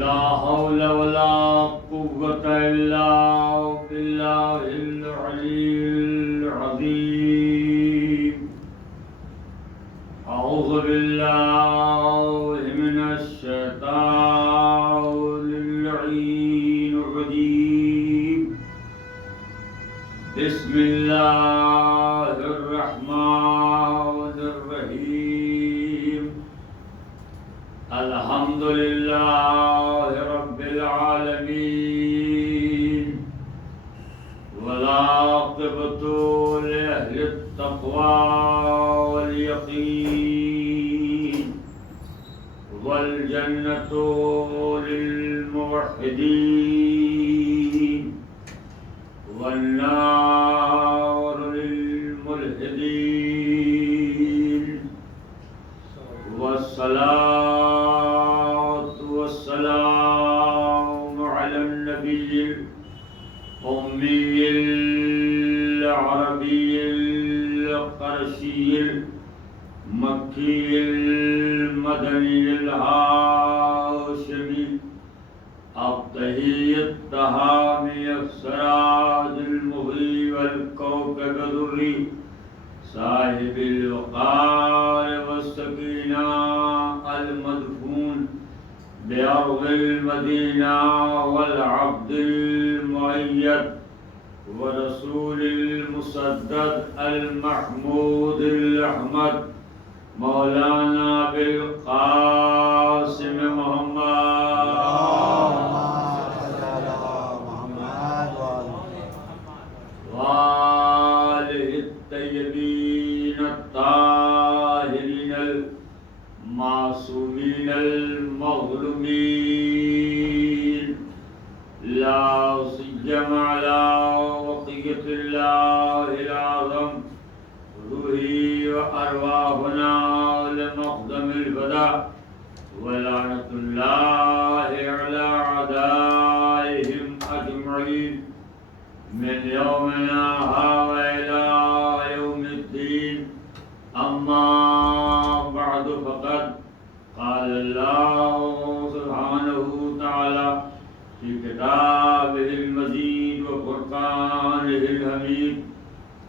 لا حول ولا قوة إلا بالله العلي العظيم. أعوذ بالله من الشيطان اللعين الرجيم. بسم الله الرحمن الرحيم. الحمد لله رب العالمين، والعاقبة لأهل التقوى واليقين، والجنة للموحدين، والنار للملحدين. والصلاة والسلام على النبي الأمي العربي القرشي المكي المدني الهاشمي الطهي الطهامي السراج المضيء والكوكب الدري صاحب الوقار والسكينة المدفون بأرض المدينة، والعبد المؤيد ورسول المسدد المحمود الأحمد مولانا بالقاسم محمد وآله الطيبين الطاهرين المعصومين المظلومين، لا سيما على بقية الله الأعظم روحي وأرواحنا لمقدم الفداء، ولعنة الله على أعدائهم أجمعين من يومنا هذا إلى يوم الدين. أما بعد، فقد قال الله سبحانه وتعالى في كتابه المجيد وفرقانه الحميد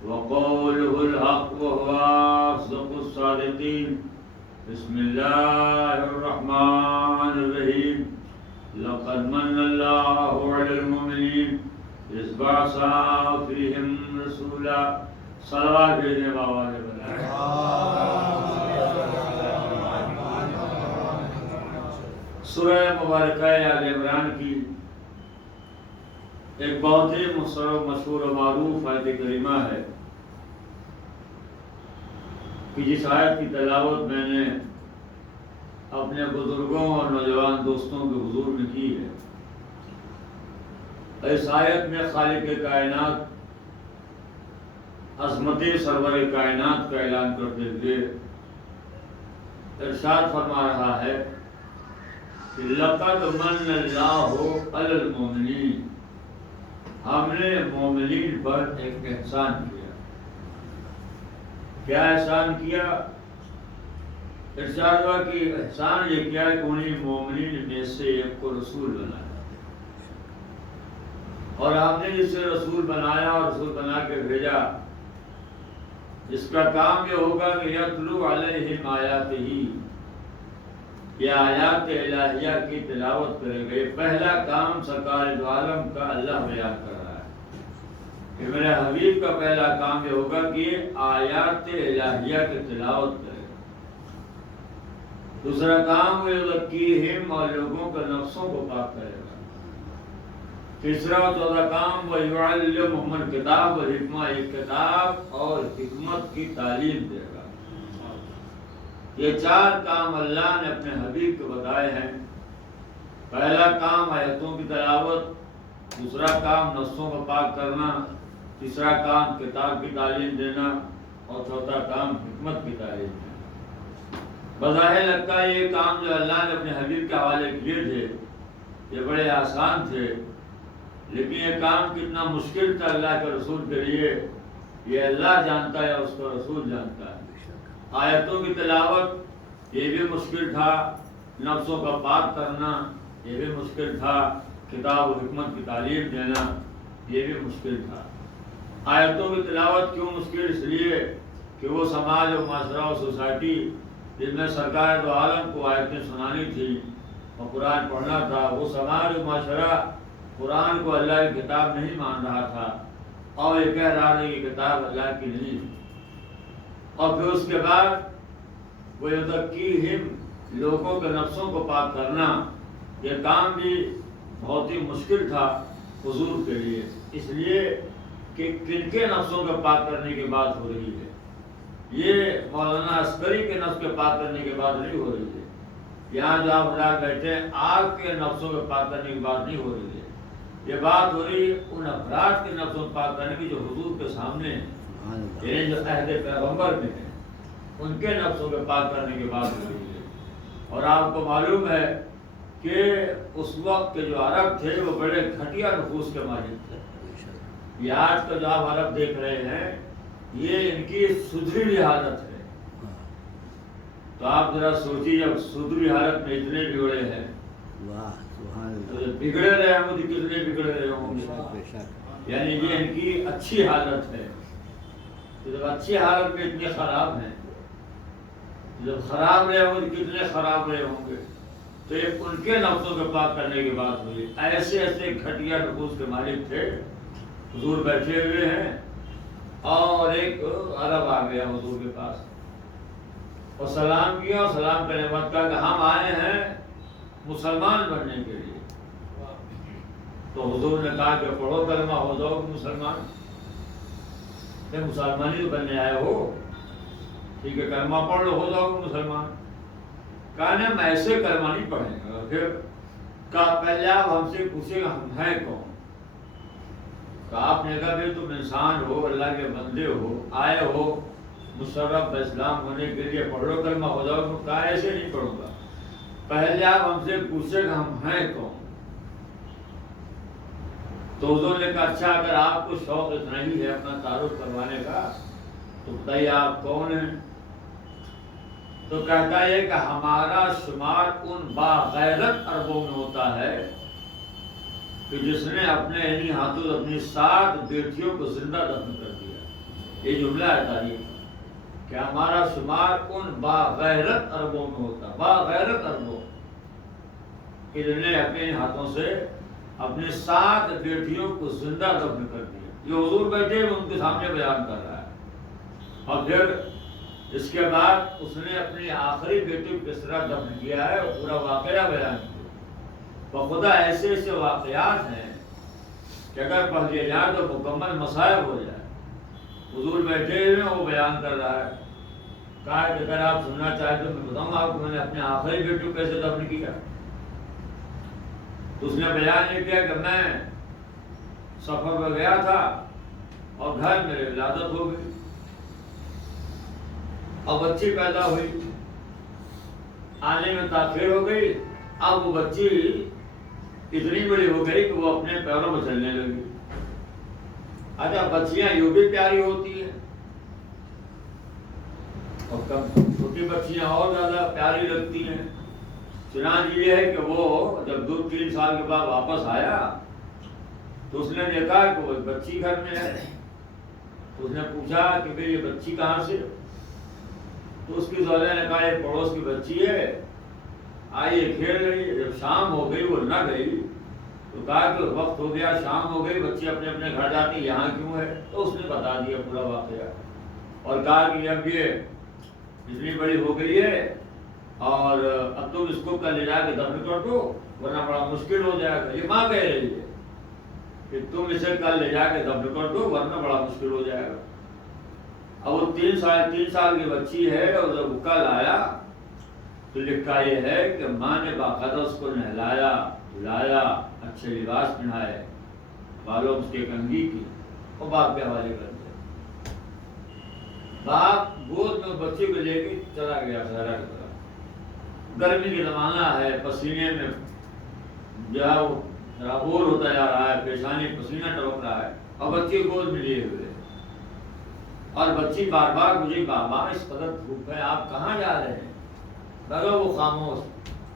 وقوله الحق وهو أصدق الصادقين. بسم الله الرحمن الرحيم. لقد من الله على المؤمنين إذ بعث فيهم رسولا. صلوات بھیجنے بابا نے بنایا. سورہ مبارکہ آل عمران کی ایک بہت ہی مشہور و معروف آیت کریمہ ہے کہ جس آیت کی تلاوت میں نے اپنے بزرگوں اور نوجوان دوستوں کے حضور میں کی ہے. اس آیت میں خالق کائنات عظمت سرور کائنات کا اعلان کرتے ہوئے ارشاد فرما رہا ہے کہ لقد من اللہ علی المؤمنین، ہم نے مومنین پر ایک احسان کیا. کیا احسان کیا؟ ارشاد ہوا کہ احسان یہ کیا کہ انہیں مومنین میں سے ایک کو رسول بنایا، اور آپ نے جسے رسول بنایا اور رسول بنا کے بھیجا، اس کا کام یہ ہوگا کہ یتلو علیہم آیاتہ، یہ آیات الہیہ کی تلاوت کرے گا. یہ پہلا کام سرکار دو عالم کا اللہ بیان کر رہا ہے کہ میرے حبیب کا پہلا کام یہ ہوگا کہ آیات الہیہ کی تلاوت کرے گا. دوسرا کام وہ یزکیہم، اور لوگوں کے نفسوں کو پاک کرے گا. تیسرا و چوتھا کام وہ یعلمہم الکتاب والحکمہ، یہ کتاب اور حکمت کی تعلیم دے گا. یہ چار کام اللہ نے اپنے حبیب کو بتائے ہیں. پہلا کام آیتوں کی تلاوت، دوسرا کام نفسوں کو پاک کرنا، تیسرا کام کتاب کی تعلیم دینا، اور چوتھا کام حکمت کی تعلیم دینا. بظاہر لگتا ہے یہ کام جو اللہ نے اپنے حبیب کے حوالے کیے تھے یہ بڑے آسان تھے، لیکن یہ کام کتنا مشکل تھا اللہ کے رسول کے لیے یہ اللہ جانتا ہے اور اس کا رسول جانتا ہے. آیتوں کی تلاوت یہ بھی مشکل تھا، نفسوں کا پاک کرنا یہ بھی مشکل تھا، کتاب و حکمت کی تعلیم دینا یہ بھی مشکل تھا۔ آیتوں کی تلاوت کیوں مشکل؟ اس لیے کہ وہ سماج و معاشرہ و سوسائٹی جس میں سرکار دو عالم کو آیتیں سنانی تھی اور قرآن پڑھنا تھا، وہ سماج و معاشرہ قرآن کو اللہ کی کتاب نہیں مان رہا تھا اور یہ کہہ رہا ہے کہ کتاب اللہ کی نہیں۔ اور پھر اس کے بعد وہ یزکیہم، لوگوں کے نفسوں کو پاک کرنا، یہ کام بھی بہت ہی مشکل تھا حضور کے لیے، اس لیے کہ کن کے نفسوں کے پاک کرنے کی بات ہو رہی ہے، یہ مولانا عسکری کے نفس کے پاک کرنے کی بات نہیں ہو رہی ہے، یہاں جو آپ حضرات بیٹھے ہیں آپ کے نفسوں کے پاک کرنے کی بات نہیں ہو رہی ہے، یہ بات ہو رہی ہے ان افراد کے نفسوں کو پاک کرنے کی جو حضور کے سامنے ہیں، یعنی جو عہد پیغمبر میں ہیں، ان کے نفسوں کے پاک کرنے کی بات ہو رہی ہے۔ اور آپ کو معلوم ہے کہ اس وقت کے جو عرب تھے وہ بڑے گھٹیا نفوس کے مالک تھے۔ یہ آج کا جو آپ عرب دیکھ رہے ہیں یہ ان کی سدھری ہوئی حالت ہے، تو آپ ذرا سوچیے جب سدھری حالت میں اتنے بگڑے ہیں تو بگڑے رہے ہوں گے، کتنے بگڑے رہے ہوں گے، یعنی یہ ان کی اچھی حالت ہے۔ تو جب اچھی حالت میں اتنے خراب ہیں، جب خراب رہے ہوں گے کتنے خراب رہے ہوں گے، تو یہ ان کے نفسوں کے پاک کرنے کی بات ہوئی۔ ایسے ایسے گھٹیا نفوس کے مالک تھے، حضور بیٹھے ہوئے ہیں اور ایک عرب آ گیا حضور کے پاس اور سلام کیا، اور سلام کرنے کے بعد کہا کہ ہم آئے ہیں مسلمان بننے کے لیے۔ تو حضور نے کہا کہ پڑھو کلمہ ہو جاؤ مسلمان۔ کہ مسلمانی تو بننے آئے ہو، ٹھیک ہے کلمہ پڑھ لو ہو جاؤ مسلمان۔ کہا نہیں ہم ایسے کلمہ نہیں پڑھیں گے۔ پھر کہا پہلے آپ ہم سے پوچھیں گا ہم ہیں کون؟ کہا آپ نے کہا بھائی تم انسان ہو، اللہ کے بندے ہو، آئے ہو مشرف اسلام ہونے کے لیے، پڑھ لو کلمہ ہو جاؤ۔ کہا ایسے نہیں پڑھوں گا، پہلے آپ ہم سے پوچھیں گا ہم ہیں کون؟ تو حضور نے کہا اچھا اگر آپ کو شوق اتنا ہی ہے اپنا تعارف کروانے کا تو بتائیے آپ کون ہیں؟ تو کہتا ہے کہ ہمارا شمار ان باغیرت عربوں میں ہوتا ہے کہ جس نے اپنے انہی ہاتھوں اپنی 7 بیٹیوں کو زندہ دفن کر دیا۔ یہ جملہ ہے تاریخ کہ ہمارا شمار ان باغیرت عربوں میں ہوتا ہے، باغیرت عربوں کہ جنہوں نے اپنے ہاتھوں سے اپنے 7 بیٹیوں کو زندہ دفن کر دیا۔ یہ حضور بیٹھے ان کے سامنے بیان کر رہا ہے۔ اور پھر اس کے بعد اس نے اپنی آخری بیٹی کو کس طرح دفن کیا ہے پورا واقعہ بیان کیا۔ بخدا ایسے ایسے واقعات ہیں کہ اگر پڑھ لیا جائے تو مکمل مصائب ہو جائے۔ حضور بیٹھے ہوئے وہ بیان کر رہا ہے، کہا کہ اگر آپ سننا چاہتے تو میں بتاؤں آپ کو میں نے اپنے آخری بیٹی کو کیسے دفن کیا۔ تو اس نے بیان یہ کیا کہ میں سفر میں گیا تھا اور گھر میرے ولادت ہو گئی اور بچی پیدا ہوئی، آنے میں تاخیر ہو گئی، اب وہ بچی اتنی بڑی ہو گئی کہ وہ اپنے پیروں میں چلنے لگی۔ اچھا بچیاں یوں بھی پیاری ہوتی ہیں اور چھوٹی بچیاں اور زیادہ پیاری لگتی ہیں۔ چنانچہ یہ ہے کہ وہ جب 2-3 سال کے بعد واپس آیا تو اس نے دیکھا کہ وہ بچی گھر میں ہے۔ تو اس نے پوچھا کہ بھئی یہ بچی کہاں سے؟ تو اس کی زوجہ نے کہا یہ پڑوس کی بچی ہے، آئیے کھیل رہی ہے۔ جب شام ہو گئی وہ نہ گئی تو کہا کہ وقت ہو گیا، شام ہو گئی، بچی اپنے اپنے گھر جاتی، یہاں کیوں ہے؟ تو اس نے بتا دیا پورا واقعہ اور کہا کہ اب یہ اتنی بڑی ہو گئی ہے اور اب تم اس کو کل لے جا کے دفن کر دو ورنہ بڑا مشکل ہو جائے گا۔ یہ ماں کہہ رہی ہے کہ تم اسے کل لے جا کے دفن کر دو ورنہ بڑا مشکل ہو جائے گا۔ اب وہ 3 سال کی بچی ہے اور جب وہ کل آیا تو لکھا یہ ہے کہ ماں نے باقاعدہ اس کو نہلایا، دھلایا، اچھے لباس پہنائے، بالوں اس کے کنگھی کی اور باپ کے حوالے کر دیا۔ باپ گود میں بچے کو لے کے چلا گیا صحرا کی طرف۔ گرمی کا زمانہ ہے، پسینے میں جو ہے وہ راہور ہوتا جا رہا ہے، پیشانی پسینہ ٹپک رہا ہے اور بچے گود میں لیے ہوئے اور بچی بار بار مجھے بابا اس قدر دھوپ ہے آپ کہاں جا رہے ہیں؟ مگر وہ خاموش۔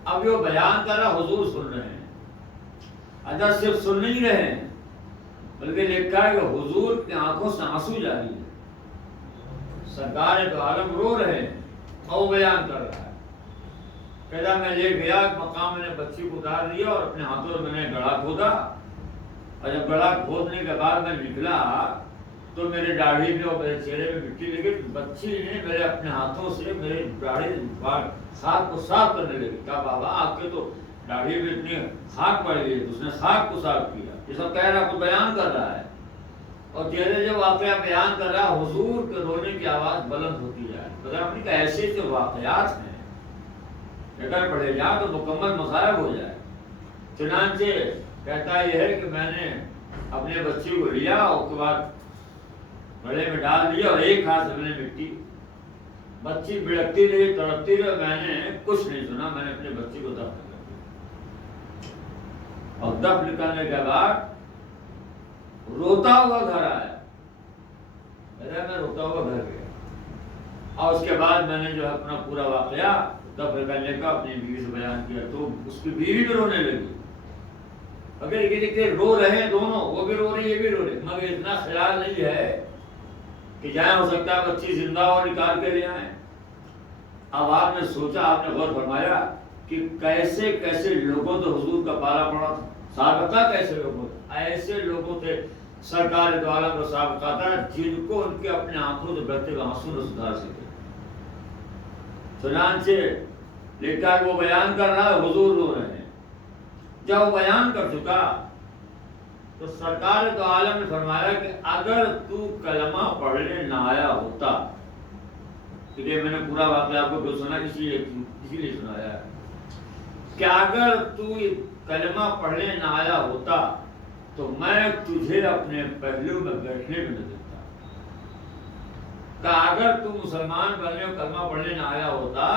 اب جو بیان کر رہا حضور سن رہے ہیں اچھا صرف سن نہیں رہے ہیں بلکہ لکھا ہے کہ حضور کی آنکھوں سے آنسو جاری ہے، سرکار تو عالم رو رہے ہیں اور بیان کر رہا ہے، کہتا میں لے گیا ایک مقام، میں نے بچی کو اتار دیا اور اپنے ہاتھوں سے میں نے گڑھا کھودا، اور جب گڑھا کھودنے کے بعد میں نکلا تو میرے داڑھی میں اور میرے چہرے میں مٹی لگی، بچی نے میرے اپنے ہاتھوں سے میرے داڑھی خاک کو صاف کرنے لگی، کہا بابا آپ کے تو داڑھی میں اتنی خاک پڑ گئی، اس نے خاک کو صاف کیا، یہ سب کہہ رہا، کو بیان کر رہا ہے، اور جیسے جو واقعہ بیان کر رہا حضور کے رونے کی آواز بلند ہوتی جائے، پتہ نہیں کہ ایسے جو واقعات ہیں اگر پڑھے جائیں تو مکمل مصائب ہو جائے۔ چنانچہ کہتا یہ ہے کہ میں نے اپنے بچی کو لیا اور اس کے بعد گڑھے میں ڈال دیا اور ایک ہاتھ سے میں نے مٹی، بچی بڑکتی رہی تڑپتی رہی، میں نے کچھ نہیں سنا، میں نے اپنے بچی کو دفن کر دیا، اور دفن کرنے کے بعد روتا ہوا گھر آیا، میں روتا ہوا گھر گیا، اور اس کے بعد میں نے جو ہے اپنا پورا واقعہ دفن کرنے کا اپنی بیوی سے بیان کیا، تو اس کی بیوی بھی رونے لگی، اگر یہ دیکھتے رو رہے ہیں دونوں، وہ بھی رو رہی یہ بھی رو رہی، مگر اتنا خیال نہیں ہے کہ جائیں ہو سکتا ہے بچی زندہ اور نکال کے لے آئیں۔ اب آپ نے سوچا، آپ نے غور فرمایا کہ کیسے کیسے لوگوں تو حضور کا پالا پڑا تھا، سابقہ کیسے لوگوں تھے، ایسے لوگوں تھے سرکار دو عالم کا سابقہ تھا جن کو ان کے اپنے آنکھوں سے بہتے ہوئے آنسو نہ سدھار سکے۔ چنانچہ لکھا ہے وہ بیان کر رہا ہے، حضور رو رہے ہیں، جب وہ بیان کر چکا تو سرکار تو عالم نے فرمایا کہ اگر تو کلمہ پڑھنے نہ آیا ہوتا، کیونکہ میں نے پورا واقعہ آپ کو سنا اسی لیے سنایا ہے کہ اگر تو کلمہ پڑھنے نہ آیا ہوتا تو میں تجھے اپنے پہلو میں بیٹھنے میں نہ دیتا، کہ اگر تو مسلمان بننے اور کلمہ پڑھنے نہ آیا ہوتا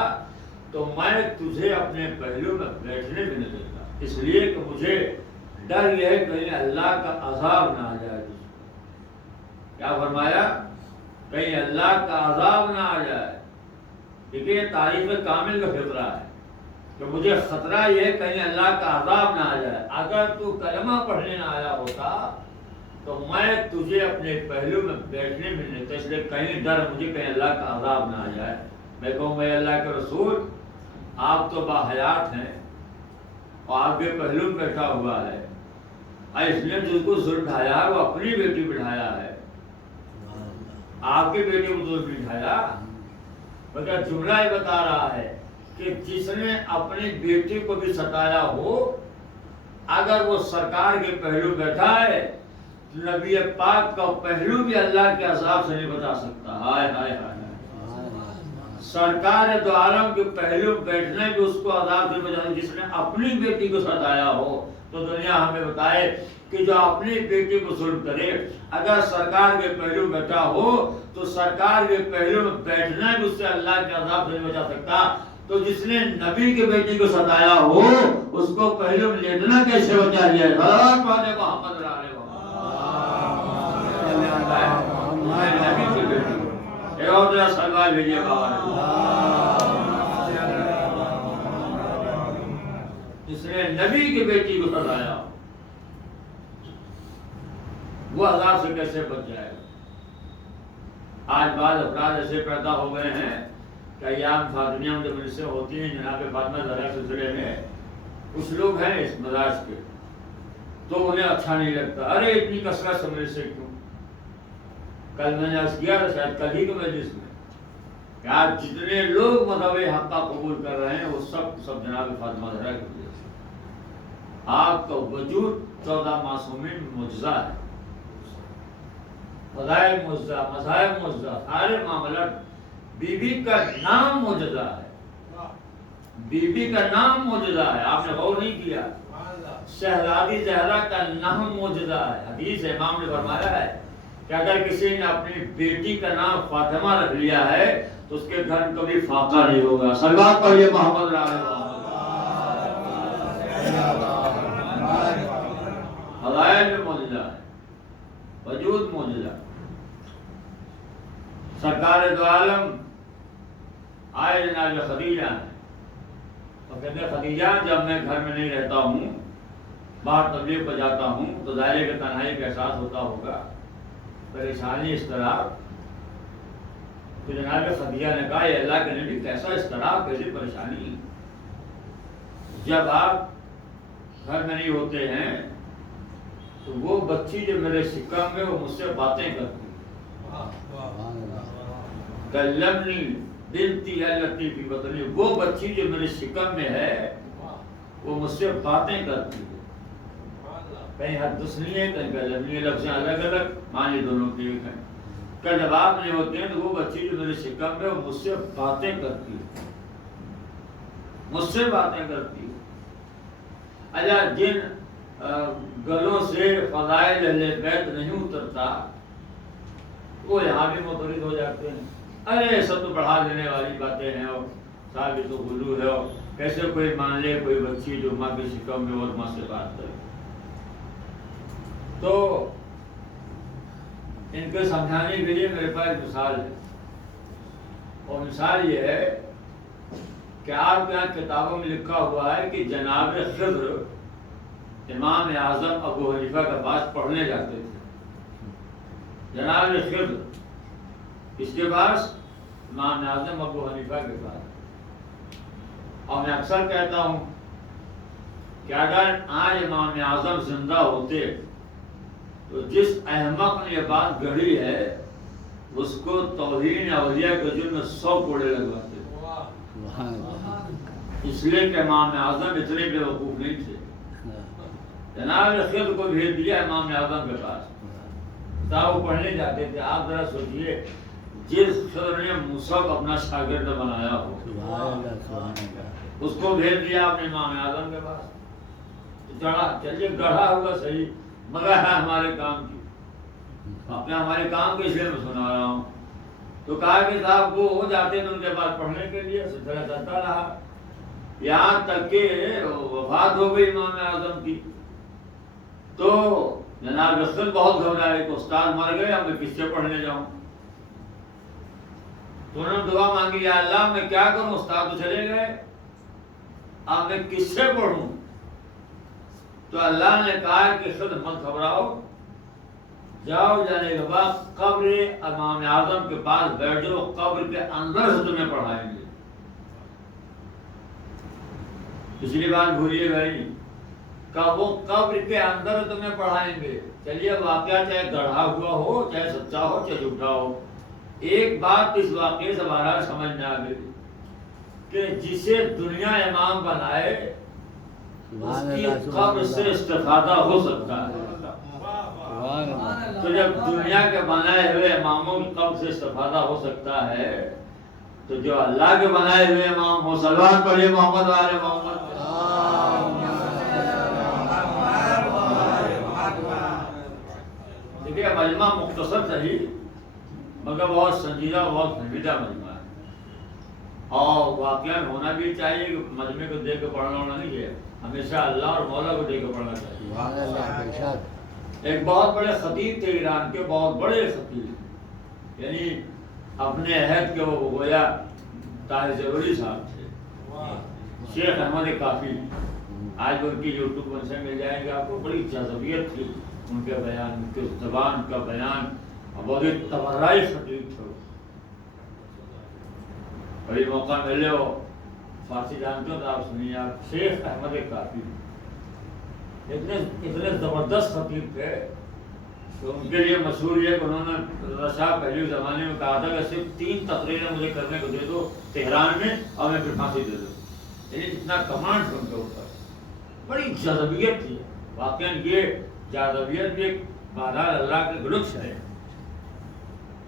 تو میں تجھے اپنے پہلو میں بیٹھنے میں نہ دیتا، اس لیے کہ مجھے ڈر یہ ہے کہیں اللہ کا عذاب نہ آ جائے۔ کیا فرمایا؟ کہیں اللہ کا عذاب نہ آ جائے، دیکھیے یہ تعریف کامل کا فطرہ ہے کہ مجھے خطرہ یہ ہے کہیں اللہ کا عذاب نہ آ جائے، اگر تو کلمہ پڑھنے نہ آیا ہوتا تو میں تجھے اپنے پہلو میں بیٹھنے میں نہیں دیتا، اس لیے کہیں ڈر مجھے کہیں اللہ کا عذاب نہ آ جائے۔ میں کہوں میں اللہ کے رسول آپ تو باحیات ہیں اور آپ کے پہلو میں بیٹھا ہوا ہے، اور اس نے جس کو ظلم ڈھایا وہ اپنی بیٹی بٹھایا ہے، آپ کی بیٹی کو ظلم نہیں ڈھایا، مگر جملہ یہ بتا رہا ہے کہ جس نے اپنی بیٹی کو بھی ستایا ہو، اگر وہ سرکار کے پہلو بیٹھا ہے تو نبی پاک کا پہلو بھی اللہ کے عذاب سے نہیں بچا سکتا۔ ہائے ہائے ہائے، سرکار دو عالم کے پہلو بیٹھنے بھی اس کو عذاب سے بچا، جس نے اپنی بیٹی کو ستایا ہو تو دنیا ہمیں بتائے کہ جو اپنی بیٹی کو ظلم کرے اگر سرکار کے پہلو بیٹھا ہو تو سرکار کے پہلو میں بیٹھنا بھی اس سے اللہ کے عذاب سے نہیں بچا سکتا، تو جس نے نبی کی بیٹی کو ستایا ہو اس کو پہلو میں لیٹنا کیسے بچا لیا ہے؟ محمد نبی کی بیٹی اور ذرا سلوار بھیجیے جس نے نبی کی بیٹی کو ستایا وہ عذاب سے کیسے بچ جائے گا؟ آج بعض افراد ایسے پیدا ہو گئے ہیں کہ ایام فاطمیہ میں جب مجلسیں ہوتی ہیں جناب فاطمہ زہرا سلسلے میں، کچھ لوگ ہیں اس مزاج کے تو انہیں اچھا نہیں لگتا، ارے اتنی کثرت سے مجلسیں کیوں؟ کل میں نے عرض کیا تھا شاید کل ہی کے مجلس میں کہ آج جتنے لوگ مذہب حق قبول کر رہے ہیں وہ سب جناب فاطمہ زہرا کی وجہ سے، آپ کا وجود 14 معصومین میں معجزہ ہے، فضائل معجزہ، مذاہب معجزہ، سارے معاملات، بی بی کا نام معجزہ ہے، بی بی کا نام معجزہ ہے، آپ نے غور نہیں کیا، شہزادی زہرا کا نام معجزہ ہے، حدیث امام نے فرمایا ہے کہ اگر کسی نے اپنی بیٹی کا نام فاطمہ رکھ لیا ہے تو اس کے گھر کبھی فاقہ نہیں ہوگا۔ صلوات پڑھیے محمد فضائل میں معجزہ ہے، وجود معجزہ۔ سرکار دو عالم آئے جناب خدیجہ ہیں اور کہتے ہیں خدیجہ جب میں گھر میں نہیں رہتا ہوں باہر تبلیغ پر جاتا ہوں تو دائرے کے تنہائی کا احساس ہوتا ہوگا، پریشانی اس طرح. تو جناب خدیجہ نے کہا یہ اللہ کے نبی کیسا اس طرح، کیسی پریشانی؟ جب آپ گھر میں نہیں ہوتے ہیں تو وہ بچی جو میرے شکم میں وہ مجھ سے باتیں کرتی، کلمنی بنتی التی فی بطنی، وہ بچی جو میرے شکم میں ہے وہ مجھ سے باتیں کرتی ہے. کہیں حدثنی ہے کہیں کلمنی، لفظیں الگ الگ، معنی دونوں کے ایک ہیں. کہ جب آپ نہیں ہوتے ہیں تو وہ بچی جو میرے شکم میں وہ مجھ سے باتیں کرتی ہے، مجھ سے باتیں کرتی ہے. اچھا جن گلوں سے فضائل اہل بیت نہیں اترتا وہ یہاں بھی مترد ہو جاتے ہیں. ارے سب تو بڑھا دینے والی باتیں ہیں، اور صاحب یہ تو غلو ہے، اور کیسے کوئی مان لے کوئی بچی جو ماں کے شکم میں اور ماں سے بات کرے. تو ان کو سمجھانے کے لیے میرے پاس مثال ہے، اور مثال یہ ہے کہ آپ کے یہاں کتابوں میں لکھا ہوا ہے کہ جناب خضر امام اعظم ابو حنیفہ کے پاس پڑھنے جاتے تھے. جناب خضر کس کے پاس؟ امام اعظم ابو حنیفہ کے پاس. اور میں اکثر کہتا ہوں کہ اگر آج امام اعظم زندہ ہوتے تو جس احمق نے یہ بات گڑھی ہے اس کو توہین اولیاء کے جرم میں 100 کوڑے لگواتے. اس لیے کہ امام اعظم اتنے بے وقوف نہیں تھے. جناب خضر کو بھیج دیا امام اعظم کے پاس، وہ پڑھنے جاتے تھے. آپ ذرا سوچئے جس خضر نے موسیٰ کو اپنا شاگرد بنایا ہو اس کو بھیج دیا آپ نے امام اعظم کے پاس. چڑھا چلیے گڑھا ہوگا صحیح مگر ہے ہمارے کام کی، اپنے ہمارے کام کے اس لیے میں سنا رہا ہوں. تو کہا کہ صاحب وہ ہو جاتے ہیں ان کے پاس پڑھنے کے لیے. سلسلہ چلتا رہا یہاں تک کہ وفات ہو گئی امام اعظم کی. تو جناب خضر بہت گھبرائے کہ استاد مر گئے، اب میں کس سے پڑھنے جاؤں. تو انہوں نے دعا مانگی، یا اللہ میں کیا کروں، استاد تو چلے گئے، اب میں کس سے پڑھوں. تو اللہ نے کہا کہ خضر مت گھبراؤ، جاؤ جانے کے بعد قبر امام اعظم کے پاس بیٹھ جاؤ، قبر کے اندر سے تمہیں پڑھائیں گے. پچھلی بات بھولیے بھائی کہ وہ قبر کے اندر تمہیں پڑھائیں گے. چلیے واقعہ چاہے گڑھا ہوا ہو، چاہے سچا ہو، چاہے جھوٹا ہو، ایک بات اس واقعے سے بہرحال سمجھ میں آ گئی کہ جسے دنیا امام بنائے اس کی قبر سے استفادہ ہو سکتا ہے. تو جب دنیا کے بنائے ہوئے اماموں کی قبر سے استفادہ ہو سکتا ہے تو جو اللہ کے بنائے ہوئے امام ہو، صلوات پڑھیے محمد والے محمد. دیکھیے مجمع مختصر صحیح مگر بہت سنجیدہ، بہت سنجیدہ مجمع ہے. اور واقعہ ہونا بھی چاہیے کہ مجمع کو دیکھ کے پڑھنا ہونا نہیں ہے، ہمیشہ اللہ اور مولا کو دیکھ کے پڑھنا چاہیے. ایک بہت بڑے خطیب تھے ایران کے، بہت بڑے خطیب، یعنی اپنے عہد کے وہ گویا طاہر ضروری صاحب تھے، شیخ احمد کافی. آج ان کی یوٹیوب پر سے مل جائیں گے آپ کو. بڑی جذبیت تھی ان کے بیان، ان کے زبان کا بیان، اور بہت ایک تبرائی خطیب تھے. بڑی موقع ملے ہو، فارسی جانتے ہو تو آپ سنیے. آپ شیخ احمد کافی اتنے زبردست خطیب تھے تو ان کے لیے مشہور یہ کہ انہوں نے رضا شاہ پہلے زمانے میں کہا تھا کہ صرف 3 تقریریں مجھے کرنے کو دے دو تہران میں اور میں پھر پھانسی دے دوں. یعنی اتنا کمانڈ تھا ان کے اوپر، بڑی جذبیت تھی. واقعا یہ جذبیت بھی ایک بہرحال اللہ کے لطف ہے.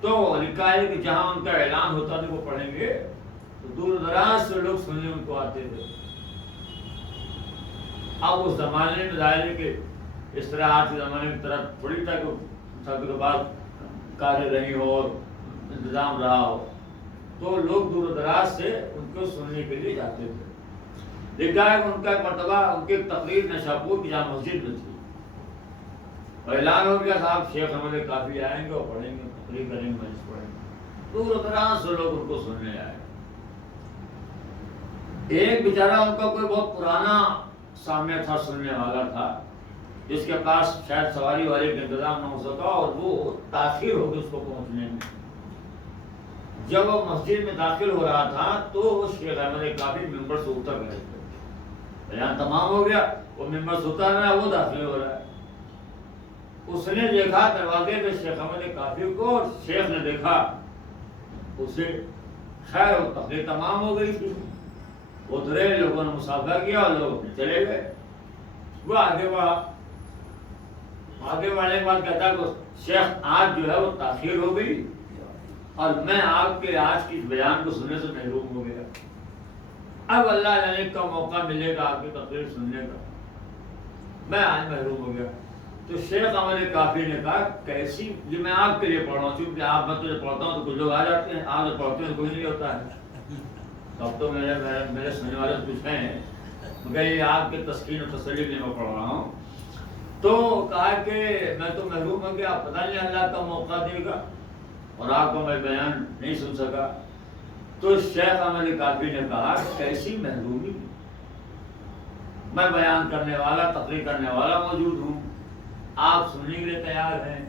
تو لکھا ہے کہ جہاں ان کا اعلان ہوتا تھا وہ پڑھیں گے تو دور دراز سے لوگ سننے ان کو آتے تھے. اب اس زمانے میں ظاہر ہے کہ اس طرح آج کے زمانے میں طرح تھوڑی تھا کہ سب کے بعد کاریں رہی ہو اور انتظام رہا ہو، تو لوگ دور دراز سے ان کو سننے کے لیے جاتے تھے. لکھا ہے کہ ان کا ایک مرتبہ ان کی تقریر نشاپور کی جامع مسجد میں تھی، اور اعلان ہو گیا صاحب شیخ احمد کافی آئیں گے اور پڑھیں گے، تقریر کریں گے، مجلس پڑھیں گے. دور دراز سے لوگ ان کو سننے آئے. ایک بیچارہ ان کا کوئی بہت پرانا سامنے تھا، سننے والا تھا، جس کے پاس شاید سواری والی کا انتظام نہ ہو سکا اور وہ تاخیر ہو گئی اس کو پہنچنے میں. جب وہ مسجد میں داخل ہو رہا تھا تو وہ شیخ احمد کافی ممبر سے اتر گئے تھے. بیان تمام ہو گیا, وہ ممبر سے اتر رہا ہے, وہ داخل ہو رہا ہے. اس نے دیکھا دروازے پہ شیخ احمد کافی کو, اور شیخ نے دیکھا اسے. خیر وہ تقریر تمام ہو گئی تھی, اترے, لوگوں نے مصافحہ کیا اور لوگ چلے گئے. وہ آگے بڑھا, آگے بڑھنے کے بعد کہتا کہ شیخ آج جو ہے وہ تاخیر ہو گئی اور میں آپ کے آج کی بیان کو سننے سے محروم ہو گیا. اب اللہ جانے کا موقع ملے گا آپ کی تقریر سننے کا, میں آج محروم ہو گیا. تو شیخ احمد کافی نے کہا کیسی, یہ میں آپ کے لیے پڑھ رہا ہوں, چونکہ آپ, میں تجھے پڑھتا ہوں تو کچھ لوگ آ جاتے ہیں, آپ جو پڑھتے ہیں کوئی نہیں ہوتا ہے. اب تو میرے سننے والے کچھ ہیں, مگر یہ آپ کے تسکین و تسلی کے لیے میں پڑھ رہا ہوں. تو کہا کہ میں تو محروم ہو گیا, پتہ نہیں اللہ کا موقع دے گا اور آپ کو میں بیان نہیں سن سکا. تو شیخ احمد کافی نے کہا کیسی محرومی, میں بیان کرنے والا, تقریر کرنے والا موجود ہوں, آپ سننے کے لیے تیار ہیں,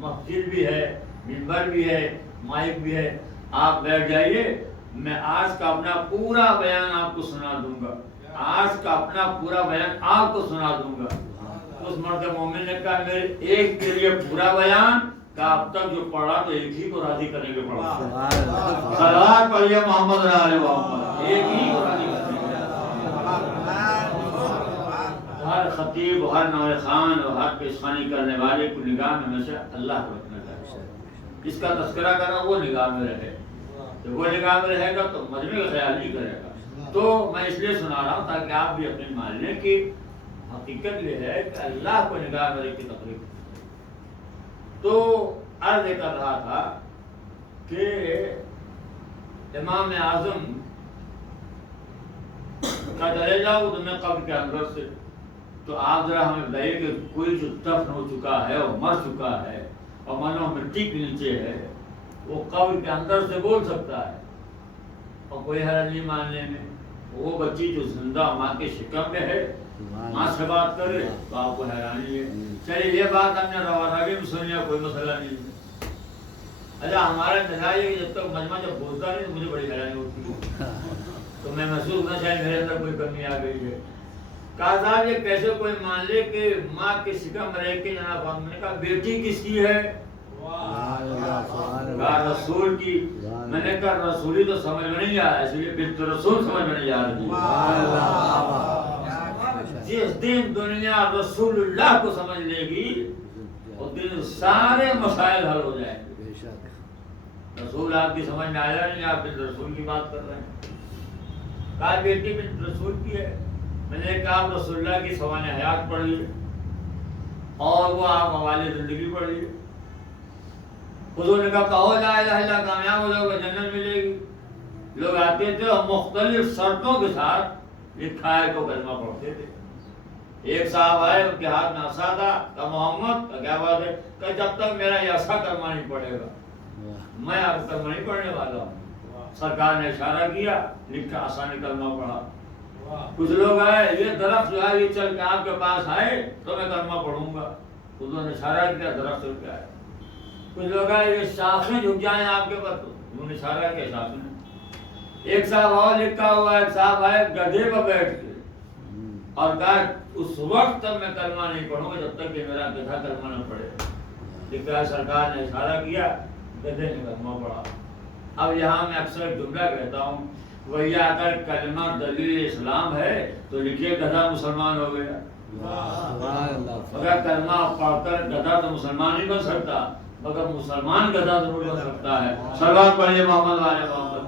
مسجد بھی ہے, ممبر بھی ہے, مائک بھی ہے, آپ بیٹھ جائیے, میں آج کا اپنا پورا بیان آپ کو سنا دوں گا, آج کا اپنا پورا بیان آپ کو سنا دوں گا. اس مرد مومن نے کہا میرے ایک کے لیے پورا بیان کا, اب تک جو پڑھا تو ایک ہی کو راضی کرنے کے پڑھا. صلوات پڑھیے محمد علیہ محمد, ایک ہی کو راضی کرنے کے. ہر خطیب, ہر نوے خان اور ہر پیشخانی کرنے والے کو نگاہ میں ہمیشہ اللہ کو رکھنا چاہیے. جس کا تذکرہ کر رہا وہ نگاہ میں رہے, جب وہ نگاہ میں رہے گا تو مجمع کا خیال نہیں کرے گا. تو میں اس لیے سنا رہا ہوں تاکہ آپ بھی اپنے مان لیں کہ حقیقت یہ ہے کہ اللہ کو نگاہ میں رکھ کے تقریر. تو عرض کر رہا تھا کہ امام اعظم کا چلے جاؤ تو میں قبر کے اندر سے, تو آپ ذرا ہمیں بتائیے کہ کوئی جو دفن ہو چکا ہے اور مر چکا ہے اور منو مٹی کے نیچے ہے, وہ قبر کے اندر سے بول سکتا ہے اور کوئی حرج نہیں ماننے میں. وہ بچی جو زندہ ماں کے شکم میں ہے, ماں سے بات کرے تو آپ کو حیرانی ہے. چلیے یہ بات ہم نے روانگی میں سنی, کوئی مسئلہ نہیں ہے. اچھا ہمارا مزاج ہے کہ جب تک مجمع جب بولتا نہیں تو مجھے بڑی حیرانی ہوتی ہے, تو میں محسوس نہ شاید میرے اندر کوئی کمی آ گئی ہے. کہا صاحب یہ کیسے کوئی مان لے کہ ماں کے شکم میں رہ کے جناب ہم نے کہا بیٹی کس کی ہے؟ کہا رسول کی. میں نے کہا رسولی تو سمجھ میں نہیں آ رہا, اس لیے بنت رسول سمجھ میں نہیں آ رہی. جس دن دنیا رسول اللہ کو سمجھ لے گی اس دن سارے مسائل حل ہو جائیں گے. رسول آپ کی سمجھ میں آیا نہیں, آپ بنت رسول کی بات کر رہے ہیں. کہا بیٹی بنت رسول کی ہے. میں نے کہا آپ رسول اللہ کی سوانح حیات پڑھیے اور وہ آپ حوالے زندگی پڑھیے. حضور نے کہا کہو لا الہ الا اللہ, کامیاب ہو جاؤ گے, جنت ملے گی. لوگ آتے تھے اور مختلف شرطوں کے ساتھ لکھا ہے کو کلمہ پڑھتے تھے. ایک صاحب آئے, ان کے ہاتھ میں عصا تھا, کہا محمد کا کیا بات ہے؟ کہ جب تک میرا یہ عصا کلمہ نہیں پڑھے گا میں آپ کلمہ نہیں پڑھنے والا ہوں. سرکار نے اشارہ کیا, لکھا, عصا نے کلمہ پڑھا. کچھ لوگ آئے, یہ درخت جو ہے یہ چل کے آپ کے پاس آئے تو میں کلمہ پڑھوں گا. حضور نے اشارہ کیا, درخت چل کے آئے. کچھ لوگ آئے, یہ شاخیں جھک جائیں آپ کے پاس, انہوں نے اشارہ کیا شاخیں. ایک صاحب اور لکھا ہوا, ایک صاحب آئے گدھے پر بیٹھ کے اور کہا اس وقت تک میں کلمہ نہیں پڑھوں گا جب تک کہ میرا گدھا کلمہ نہ پڑھے. لکھا ہے سرکار نے اشارہ کیا, گدھے نے کلمہ پڑھا. اب یہاں میں اکثر جملہ کہتا ہوں, وہی اگر کلمہ دلیل اسلام ہے تو لکھیے گدھا مسلمان ہو گیا. اگر کلمہ پڑھ کر گدھا تو مسلمان نہیں بن سکتا, مگر مسلمان گدھا ضرور بن سکتا ہے. صلوات پڑھیے محمد علیہ محمد.